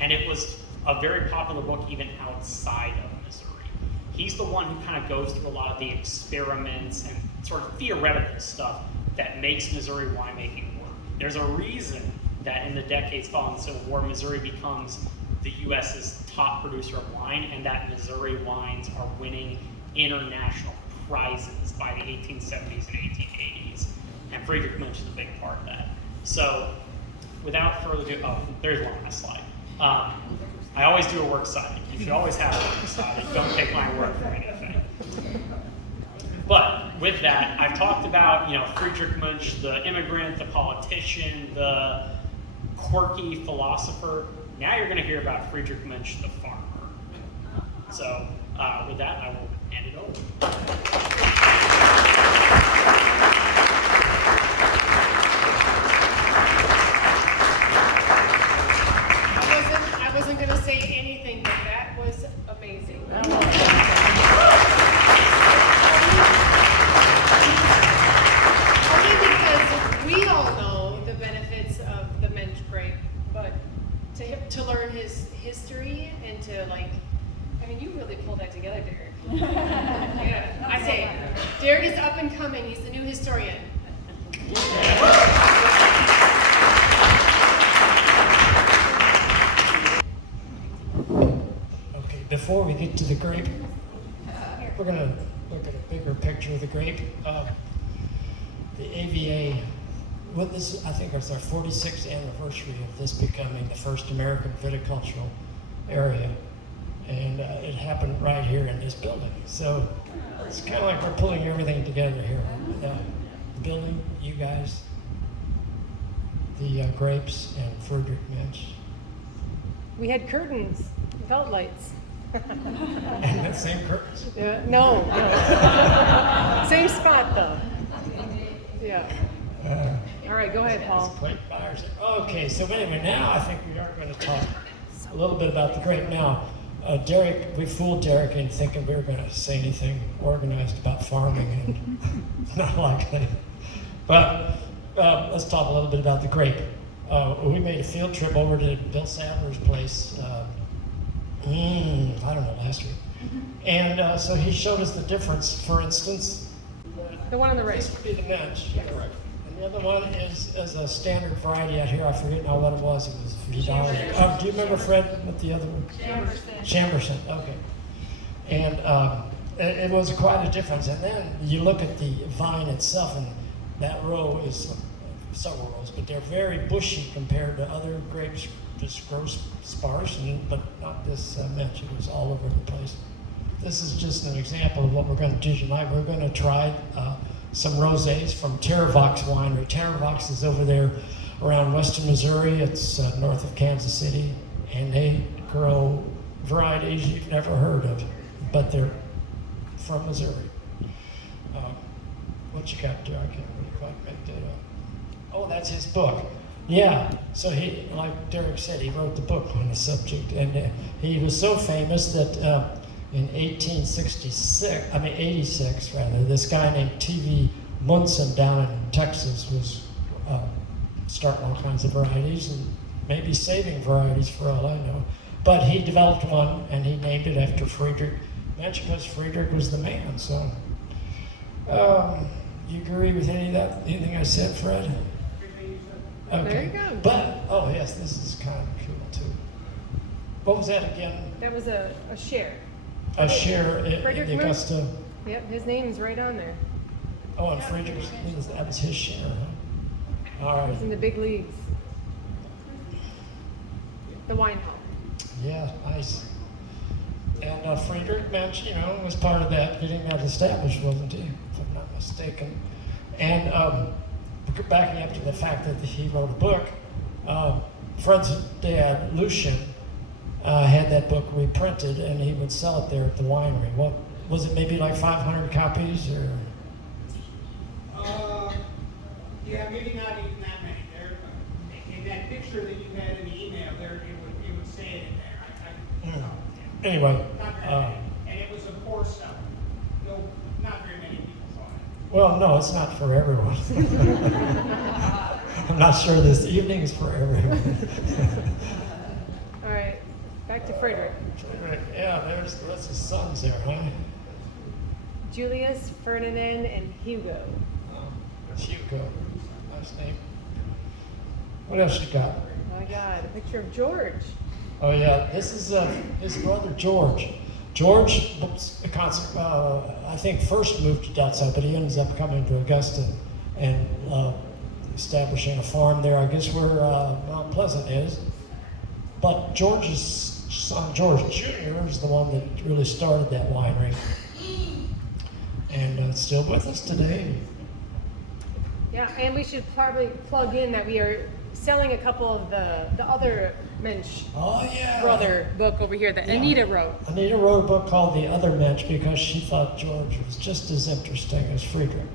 And it was a very popular book even outside of Missouri. He's the one who kind of goes through a lot of the experiments and sort of theoretical stuff that makes Missouri winemaking work. There's a reason that in the decades following the Civil War, Missouri becomes the U.S.'s top producer of wine, and that Missouri wines are winning international prizes by the 1870s and 1880s. And Friedrich Muench is a big part of that. So, without further ado, oh, there's one last slide. I always do a works cited. You should always have a works cited. Don't take my word for anything. But with that, I've talked about, Friedrich Muench, the immigrant, the politician, the quirky philosopher. Now you're going to hear about Friedrich Muench, the farmer. So with that, I will hand it over. I wasn't going to say anything, but that was amazing. Only because we all know the benefits of the Muench grape, but to learn his history and to you really pulled that together, Derek. Yeah, I say, Derek is up and coming. He's the new historian. Okay, before we get to the grape, we're going to look at a bigger picture of the grape. The AVA, this, I think, is our 46th anniversary of this becoming the first American viticultural area. And it happened right here in this building. So it's kind of like we're pulling everything together here. The building, you guys, the grapes, and Friedrich Muench. We had curtains, felt lights. And the same curtains. Yeah, no. Same spot though. Yeah. All right, go ahead, Paul. Plate buyers. Okay, so anyway, now I think we are going to talk a little bit about the grape. Now, Derek, we fooled Derek in thinking we were going to say anything organized about farming, and not likely. But let's talk a little bit about the grape. We made a field trip over to Bill Sadler's place, I don't know, last week. And so he showed us the difference. For instance, The one on the right. this would be the Muench. And the other one is a standard variety out here. I forget now what it was. It was Vidal. Do you remember, Fred, what the other one? Chamberson. Okay. And it was quite a difference. And then you look at the vine itself, and that row is several rows, but they're very bushy compared to other grapes. Just grow sparse, but not this Muench. It was all over the place. This is just an example of what we're going to do tonight. We're going to try some rosés from Terravox Winery. Terravox is over there around western Missouri. It's north of Kansas City, and they grow varieties you've never heard of, but they're from Missouri. What you got there? I can't really quite make that up. Oh, that's his book. Yeah, so he, like Derek said, he wrote the book on the subject, and he was so famous that in 86 rather, this guy named T.V. Munson down in Texas was starting all kinds of varieties and maybe saving varieties for all I know. But he developed one, and he named it after Friedrich Muench because Friedrich was the man. So, you agree with anything I said, Fred? Okay. There you go. But, oh yes, this is kind of cool too. What was that again? That was a share. A share in Friedrich the Muench? Augusta. Yep, his name's right on there. Oh, and Friedrich, that was his share, huh? All right. He's in the big leagues. The wine hall. Yeah, nice. And Friedrich Muench, was part of that, getting that established, wasn't he? If I'm not mistaken. And backing up to the fact that he wrote a book, Fred's dad, Lucian, had that book reprinted, and he would sell it there at the winery. What was it? Maybe like 500 copies, or? Yeah, maybe not even that many. There, in that picture that you had in the email, there it would say it in there. Anyway, Not very many. And it Well, no, it's not for everyone. I'm not sure this evening is for everyone. All right, back to Friedrich. Yeah, that's his sons there, huh? Julius, Ferdinand, and Hugo. Hugo. Nice name. What else you got? Oh my God, a picture of George. Oh yeah, this is his brother George. George, I think first moved to Deutschheim, but he ends up coming to Augusta and establishing a farm there. I guess where Mount Pleasant is. But George's son, George Jr., is the one that really started that winery, and it's still with us today. Yeah, and we should probably plug in that we are selling a couple of the other Muench Oh yeah. brother book over here that Yeah. Anita wrote. Anita wrote a book called The Other Muench because she thought George was just as interesting as Friedrich.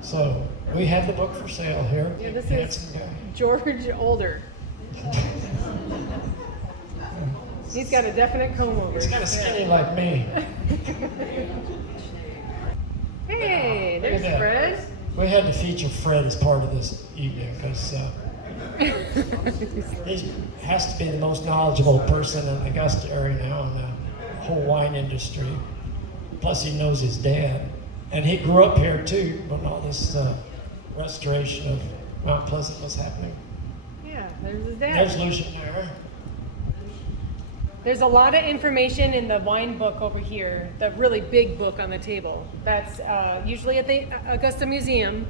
So we have the book for sale here. Yeah, this Handsome is guy. George older. He's got a definite comb over. He's kind of skinny like me. Hey, Look at there's that. Fred. We had to feature Fred as part of this evening because he has to be the most knowledgeable person in the Augusta area now in the whole wine industry. Plus, he knows his dad, and he grew up here too when all this restoration of Mount Pleasant was happening. Yeah, there's his dad. There's Lucian there. There's a lot of information in the wine book over here, the really big book on the table. That's usually at the Augusta Museum,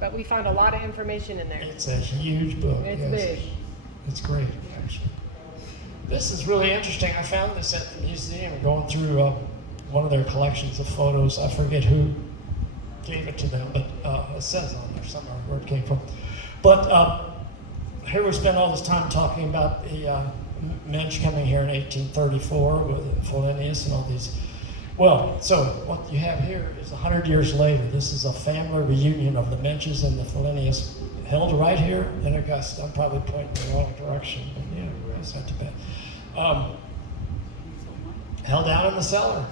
but we found a lot of information in there. It's a huge book. It's yes. big. It's great, actually. This is really interesting. I found this at the museum going through one of their collections of photos. I forget who gave it to them, but it says on there somewhere where it came from. But here we spent all this time talking about the Muench coming here in 1834 with Fellinius and all these. Well, so what you have here is 100 years later. This is a family reunion of the Muenches and the Fellinius held right here in Augusta. I'm probably pointing in the wrong direction, but yeah, that's not too bad. Held down in the cellar.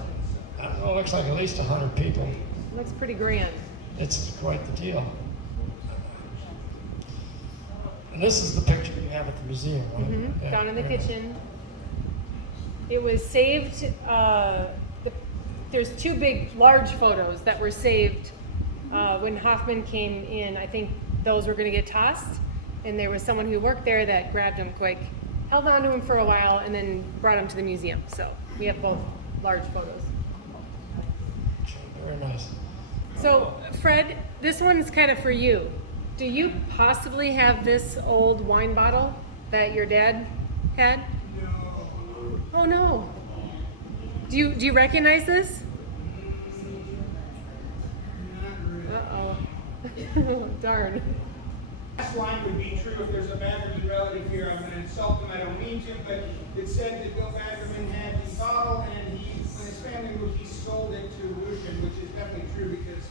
I don't know, it looks like at least 100 people. Looks pretty grand. It's quite the deal. And this is the picture you have at the museum, right? Mm-hmm. Yeah, Down in the yeah. kitchen. It was saved. There's two big, large photos that were saved when Hoffman came in. I think those were going to get tossed, and there was someone who worked there that grabbed them quick, held on to them for a while, and then brought them to the museum. So we have both large photos. Very nice. So Fred, this one's kind of for you. Do you possibly have this old wine bottle that your dad had? No. Oh no. Do you recognize this? Not really. Uh-oh. Darn. Last line would be true if there's a Vanderman relative here. I'm going to insult them. I don't mean to, but it said that Bill Vanderman had the bottle, and when his family moved, he sold it to Lucian, which is definitely true because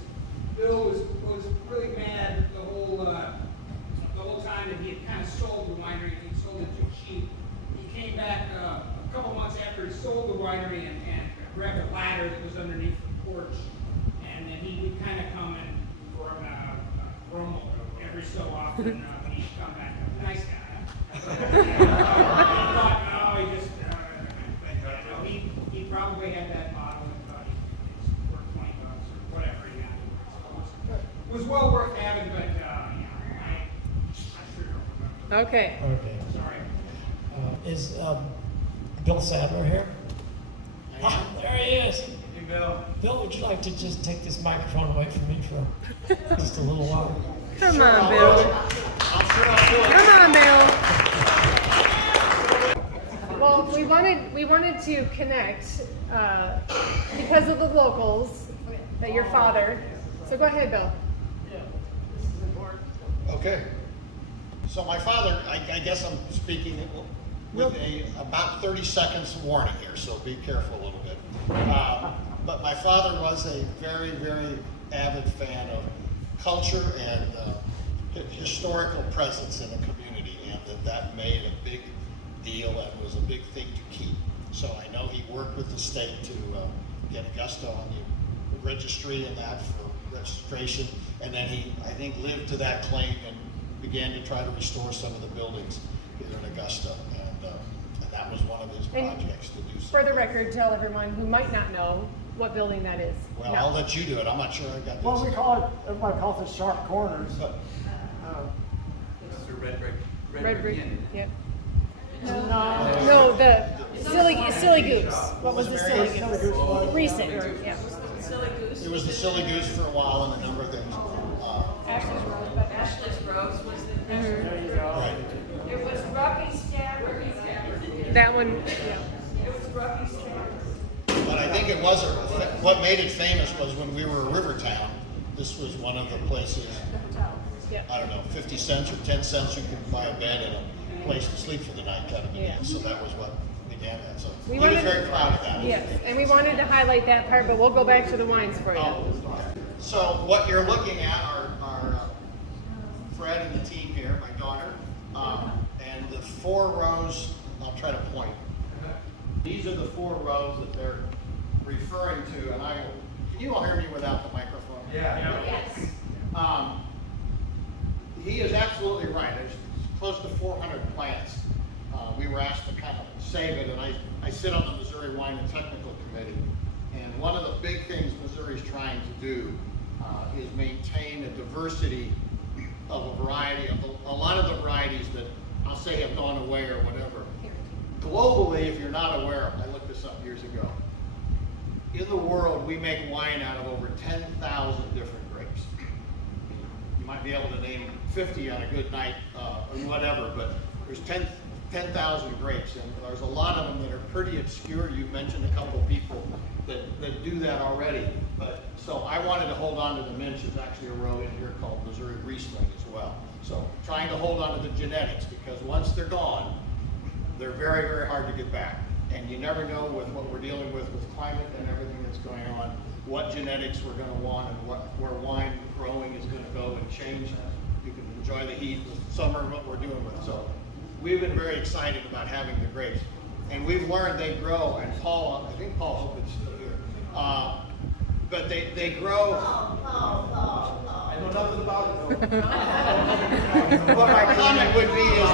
Bill was really mad the whole time that he had kind of sold the winery. He sold it too cheap. He came back a couple months after he sold the winery and grabbed a ladder that was underneath the porch, and then he would kind of come and grumble every so often when he'd come back. Nice guy. I thought, no, he just, he probably had that bottle and thought he was worth $20 or whatever he had. So it was well worth having, but I sure don't remember. Okay. Okay. Sorry. Is Bill Sadler here? Ah, there he is. Hey, Bill. Bill, would you like to just take this microphone away from me for just a little while? Come on, Bill. Come on, Bill. Well, we wanted to connect because of the locals that your father. So go ahead, Bill. Okay. So my father, I guess I'm speaking with about 30 seconds warning here, so be careful a little bit. But my father was a very, very avid fan of culture and historical presence in the community, and that made a big deal and was a big thing to keep. So I know he worked with the state to get Augusta on the registry and that for restoration, and then he, I think, lived to that claim and began to try to restore some of the buildings here in Augusta, and that was one of his And projects to do so. For the record, tell everyone who might not know what building that is. Well, No. I'll let you do it, I'm not sure I got this. Well, we call it, everybody calls it sharp corners. But That's the red brick. Red brick, Inn. yep. No, No, the silly goose. What was the silly Silly goose? Goose was, Recent, yeah. it was the Silly Goose for a while and a number of things. Ashley's Rose, but Ashley's Rose was the there you go. Right. It was Rocky Stabber. That one, yeah. It was Rocky Stabber. But I think it was, what made it famous was when we were a river town, this was one of the places, Yeah. I don't know, 50 cents or 10 cents, you could buy a bed and a place to sleep for the night kind of began. Yeah. So that was what began that. So We he was wanted- very proud of that. Yes, and we wanted to highlight that part, but we'll go back to the wines for you. Oh, so what you're looking at are Fred and the team here, my daughter, and the 4 rows, I'll try to point. These are the 4 rows that they're referring to, and can you all hear me without the microphone? Yes. He is absolutely right. There's close to 400 plants. We were asked to kind of save it, and I sit on the Missouri Wine and Technical Committee. And one of the big things Missouri's trying to do is maintain a diversity of a variety of a lot of the varieties that I'll say have gone away or whatever. Globally, if you're not aware, I looked this up years ago. In the world, we make wine out of over 10,000 different grapes. You might be able to name 50 on a good night or whatever, but there's 10,000 grapes, and there's a lot of them that are pretty obscure. You mentioned a couple people that do that already. But so I wanted to hold on to the Muench. There's actually a row in here called Missouri Riesling as well. So trying to hold on to the genetics, because once they're gone, they're very, very hard to get back. And you never know with what we're dealing with climate and everything that's going on, what genetics we're going to want and where wine growing is going to go and change. You can enjoy the heat with summer and what we're doing with. So we've been very excited about having the grapes. And we've learned they grow, and Paul, I think Paul's still here, but they grow. I know nothing about it though. What my comment would be is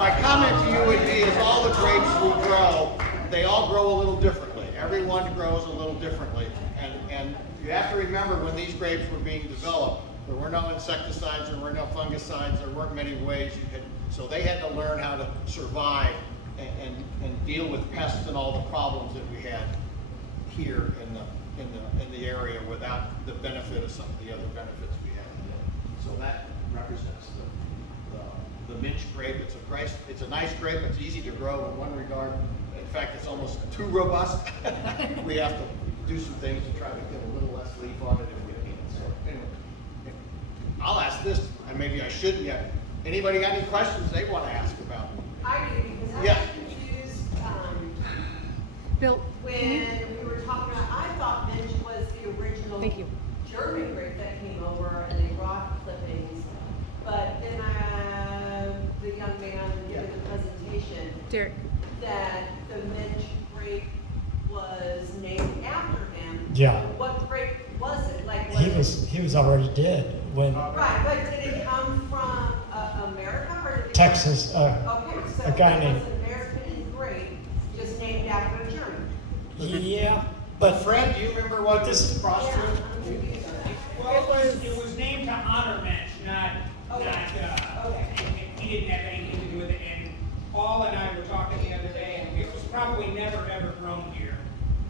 my comment to you would be is all the grapes we grow, they all grow a little differently. Everyone grows a little differently. And you have to remember when these grapes were being developed, there were no insecticides, there were no fungicides, there weren't many ways you could, so they had to learn how to survive and deal with pests and all the problems that we had here in the area without the benefit of some of the other benefits we had. So that represents the Muench grape. It's a nice grape. It's easy to grow in one regard. In fact, it's almost too robust. We have to do some things to try to get a little less leaf on it if we can. So anyway, I'll ask this, and maybe I shouldn't yet. Anybody got any questions they want to ask about? I do, because I Yeah. was confused, Bill, when we were talking about, I thought Muench was the original Thank you. German grape that came over and they brought clippings. But then the young man did the presentation Derek, that the Muench grape was named after him. Yeah. What grape was it? Like, was He was already dead when Right, but did it come from America or did it? Texas, Okay, so a guy it named, was an American grape, just named after a German. yeah, but Fred, do you remember what this is Yeah, crossed I'm with? confused. Well, it was named to honor Muench, not, Okay. he didn't have anything to do with it. And Paul and I were talking the other day, and it was probably never ever grown here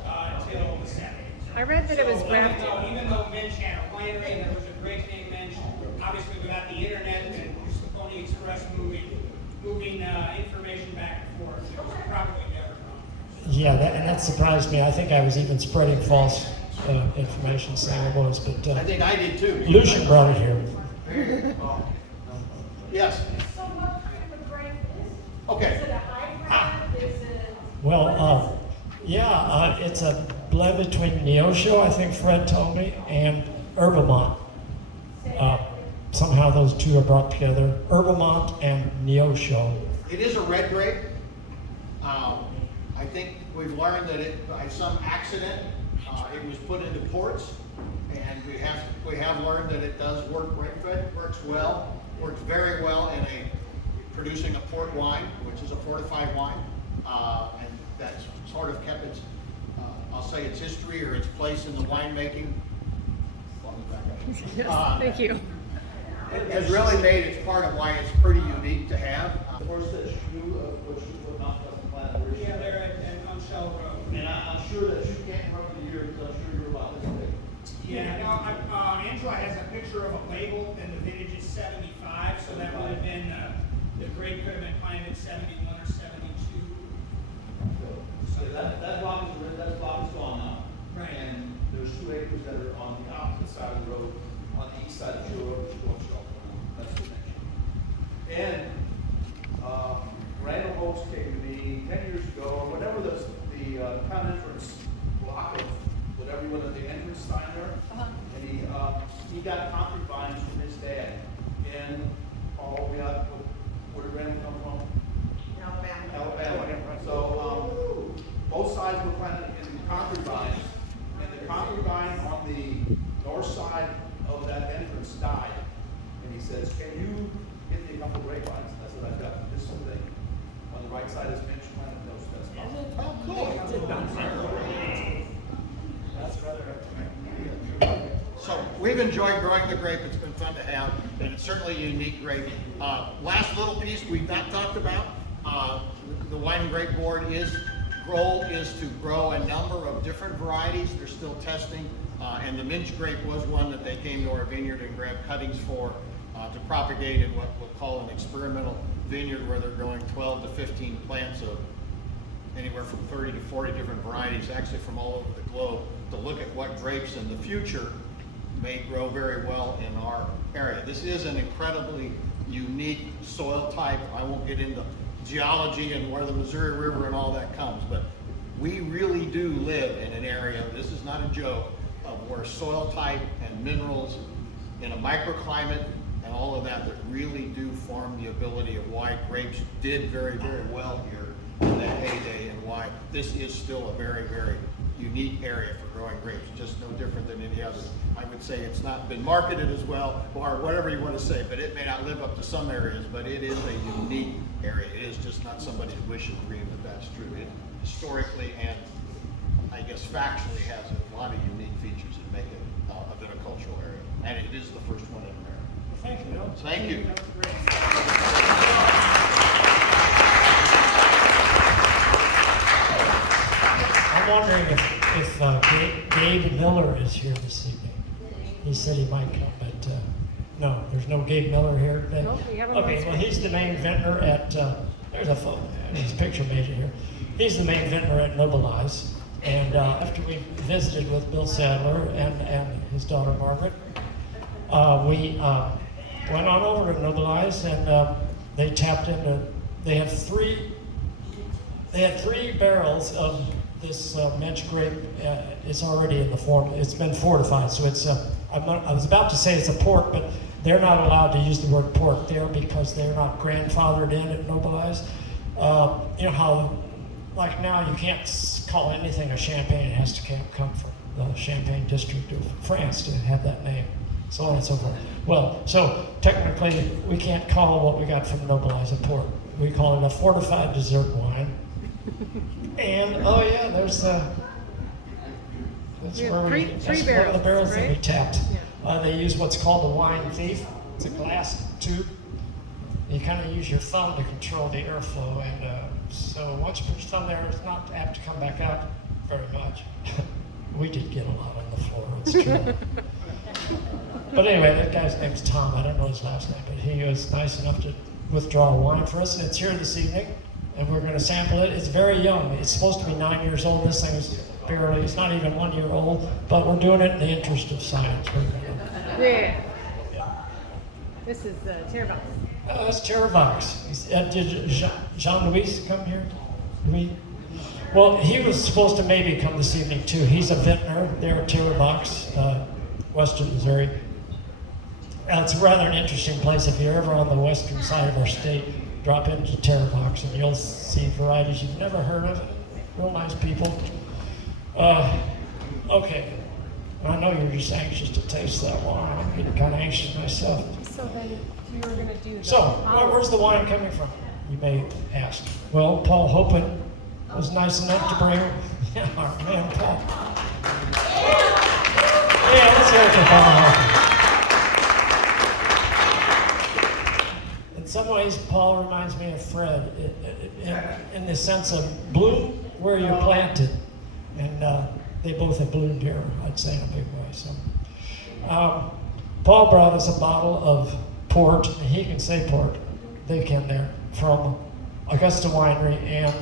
until the 70s. I read that it was So grafted. even though Muench had a winery and there was a grape named Muench, obviously without the internet and just the Pony Express moving information back and forth, it was probably never grown. yeah, that surprised me. I think I was even spreading false information saying it was, but I think I did too. Lucian brought it here. Yes. So what kind of grape is it? Okay. Is it a hybrid? Is it? Well, yeah, it's a blend between Neosho, I think Fred told me, and Herbamont. Somehow those two are brought together, Herbamont and Neosho. It is a red grape. I think we've learned that by some accident, it was put into ports, And we have learned that it does work right good, works very well in producing a port wine, which is a fortified wine. And that's sort of kept its, I'll say its history or its place in the winemaking. Thank you. It has really made it part of why it's pretty unique to have. Where's the shoe, what Mount Pleasant Planet, where's Yeah, they're on Shell Road. And I'm sure that you can't remember the year, because I'm sure you're about this big. Yeah, no, Angela has a picture of a label, and the vintage is 75, so that would have been, the grape could have been planted 71 or 72. So that block is gone now. Right. And there's 2 acres that are on the opposite side of the road, on the east side of the road, which is going to That's the thing. And, Randall Holtz came to me 10 years ago, or whenever the town entrance block of whatever you want at the entrance sign there, and he got concrete vines from his dad. And all we got, where did Randall come from? Alabama. So both sides were planted in concrete vines, and the concrete vine on the north side of that entrance died. And he says, "Can you get me a couple of grapevines?" I said, "I've got this whole thing. On the right side is Muench planted, that's possible." Oh, cool. So we've enjoyed growing the grape. It's been fun to have, and it's certainly a unique grape. Last little piece we've not talked about, the Wine and Grape Board goal is to grow a number of different varieties. They're still testing, and the Muench grape was one that they came to our vineyard and grabbed cuttings for to propagate in what we'll call an experimental vineyard, where they're growing 12 to 15 plants of anywhere from 30 to 40 different varieties, actually from all over the globe, to look at what grapes in the future may grow very well in our area. This is an incredibly unique soil type. I won't get into geology and where the Missouri River and all that comes, but we really do live in an area, this is not a joke, of where soil type and minerals in a microclimate and all of that really do form the ability of why grapes did very, very well here in that heyday, and why this is still a very, very unique area for growing grapes, just no different than any other. I would say it's not been marketed as well, or whatever you want to say, but it may not live up to some areas, but it is a unique area. It is just not somebody's wish and dream that that's true. It historically and I guess factually has a lot of unique features that make it a viticultural area, and it is the first one in America. Thank you, Bill. Thank you. That was great. I'm wondering if Gabe Miller is here this evening. He said he might come, but no, there's no Gabe Miller here today. Nope, we haven't Okay, lost well, one. he's the main vintner at, there's a photo, his picture made it here. He's the main vintner at Nobilize. And after we visited with Bill Sadler and his daughter Margaret, we went on over to Nobilize, and they tapped into, they had three barrels of this Muench grape. It's already in the form, it's been fortified, so it's I was about to say it's a port, but they're not allowed to use the word port there because they're not grandfathered in at Nobilize. You know how, like now, you can't call anything a champagne. It has to come from the Champagne district of France to have that name, so on and so forth. Well, so technically, we can't call what we got from Nobilize a port. We call it a fortified dessert wine. And oh yeah, there's that's We have where three that's one of the barrels, barrels that we right? tapped. Yeah. They use what's called a wine thief. It's a glass tube. You kind of use your thumb to control the airflow, and so once you put your thumb there, it's not apt to come back out very much. We did get a lot on the floor, it's true. But anyway, that guy's name's Tom. I don't know his last name, but he was nice enough to withdraw a wine for us, and it's here this evening, and we're going to sample it. It's very young. It's supposed to be 9 years old. This thing is barely, it's not even 1 year old, but we're doing it in the interest of science. Yeah. This is Terravance. That's Terravox. Did Jean-Louis come here? Louis? Well, he was supposed to maybe come this evening too. He's a vintner there at Terravox, Western Missouri. It's rather an interesting place. If you're ever on the western side of our state, drop into Terravox and you'll see varieties you've never heard of. Real nice people. Okay. I know you're just anxious to taste that wine. I'm getting kind of anxious myself. So then you were gonna do the. So, where's the wine coming from? You may ask. Well, Paul Hopen was nice enough to bring. Yeah, our man Paul. Yeah, let's hear it for Paul Hopen. In some ways, Paul reminds me of Fred in the sense of bloom where you're planted, and they both have bloomed here, I'd say, in a big way. So, Paul brought us a bottle of port, and he can say port, they can there, from Augusta Winery and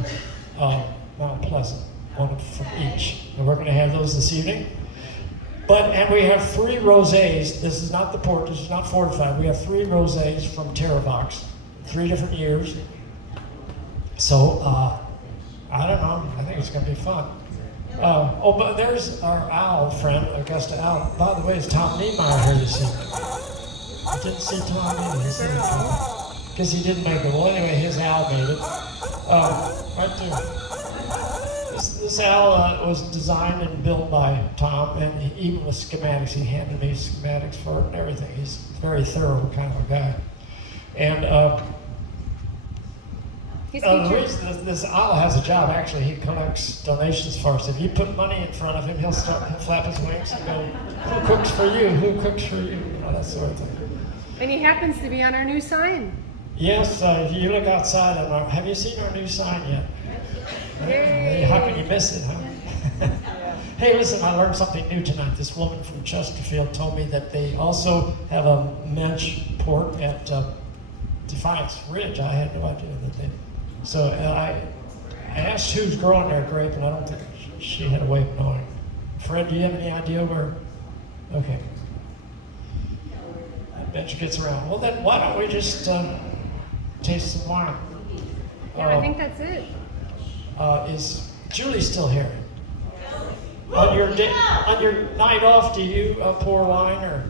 Mount Pleasant, one from each. And we're going to have those this evening. And we have 3 rosés. This is not the port, this is not fortified. We have 3 rosés from Terravox, 3 different years. So, I don't know, I think it's going to be fun. But there's our owl friend, Augusta Owl. By the way, is Tom Niemeyer here this evening? I didn't see Tom Niemeyer. Because he didn't make it. Well, anyway, his owl made it. Right there. This owl was designed and built by Tom, and even with schematics, he handed me schematics for it and everything. He's a very thorough kind of a guy. And the reason this owl has a job, actually, he collects donations for us. If you put money in front of him, he'll flap his wings and go, "Who cooks for you? Who cooks for you?" You know, that sort of thing. And he happens to be on our new sign. Yes, if you look outside, have you seen our new sign yet? Yay. How can you miss it, huh? Hey, listen, I learned something new tonight. This woman from Chesterfield told me that they also have a Muench port at Defiance Ridge. I had no idea that they. So I asked who's growing their grape, and I don't think she had a way of knowing. Fred, do you have any idea where? Okay. I bet you gets around. Well, then why don't we just taste some wine? Yeah, I think that's it. Is Julie still here? On your night off, do you pour wine or?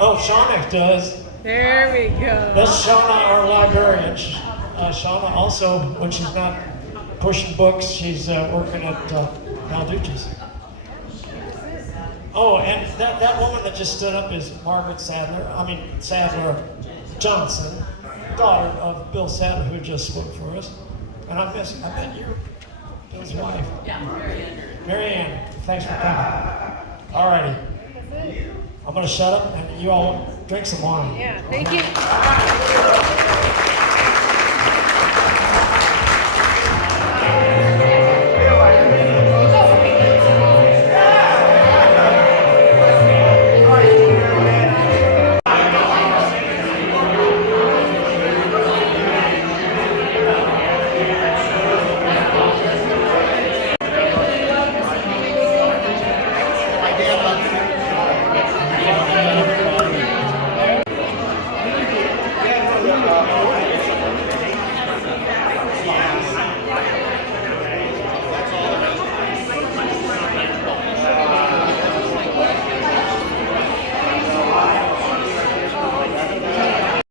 Oh, Shauna does. There we go. That's Shauna, our librarian. Shauna also, when she's not pushing books, she's working at Malducci's. Oh, and that woman that just stood up is Margaret Sadler Johnson, daughter of Bill Sadler, who just spoke for us. And I bet you're Bill's wife. Yeah, Marianne. Marianne, thanks for coming. All righty. I'm going to shut up and you all drink some wine. Yeah, thank you.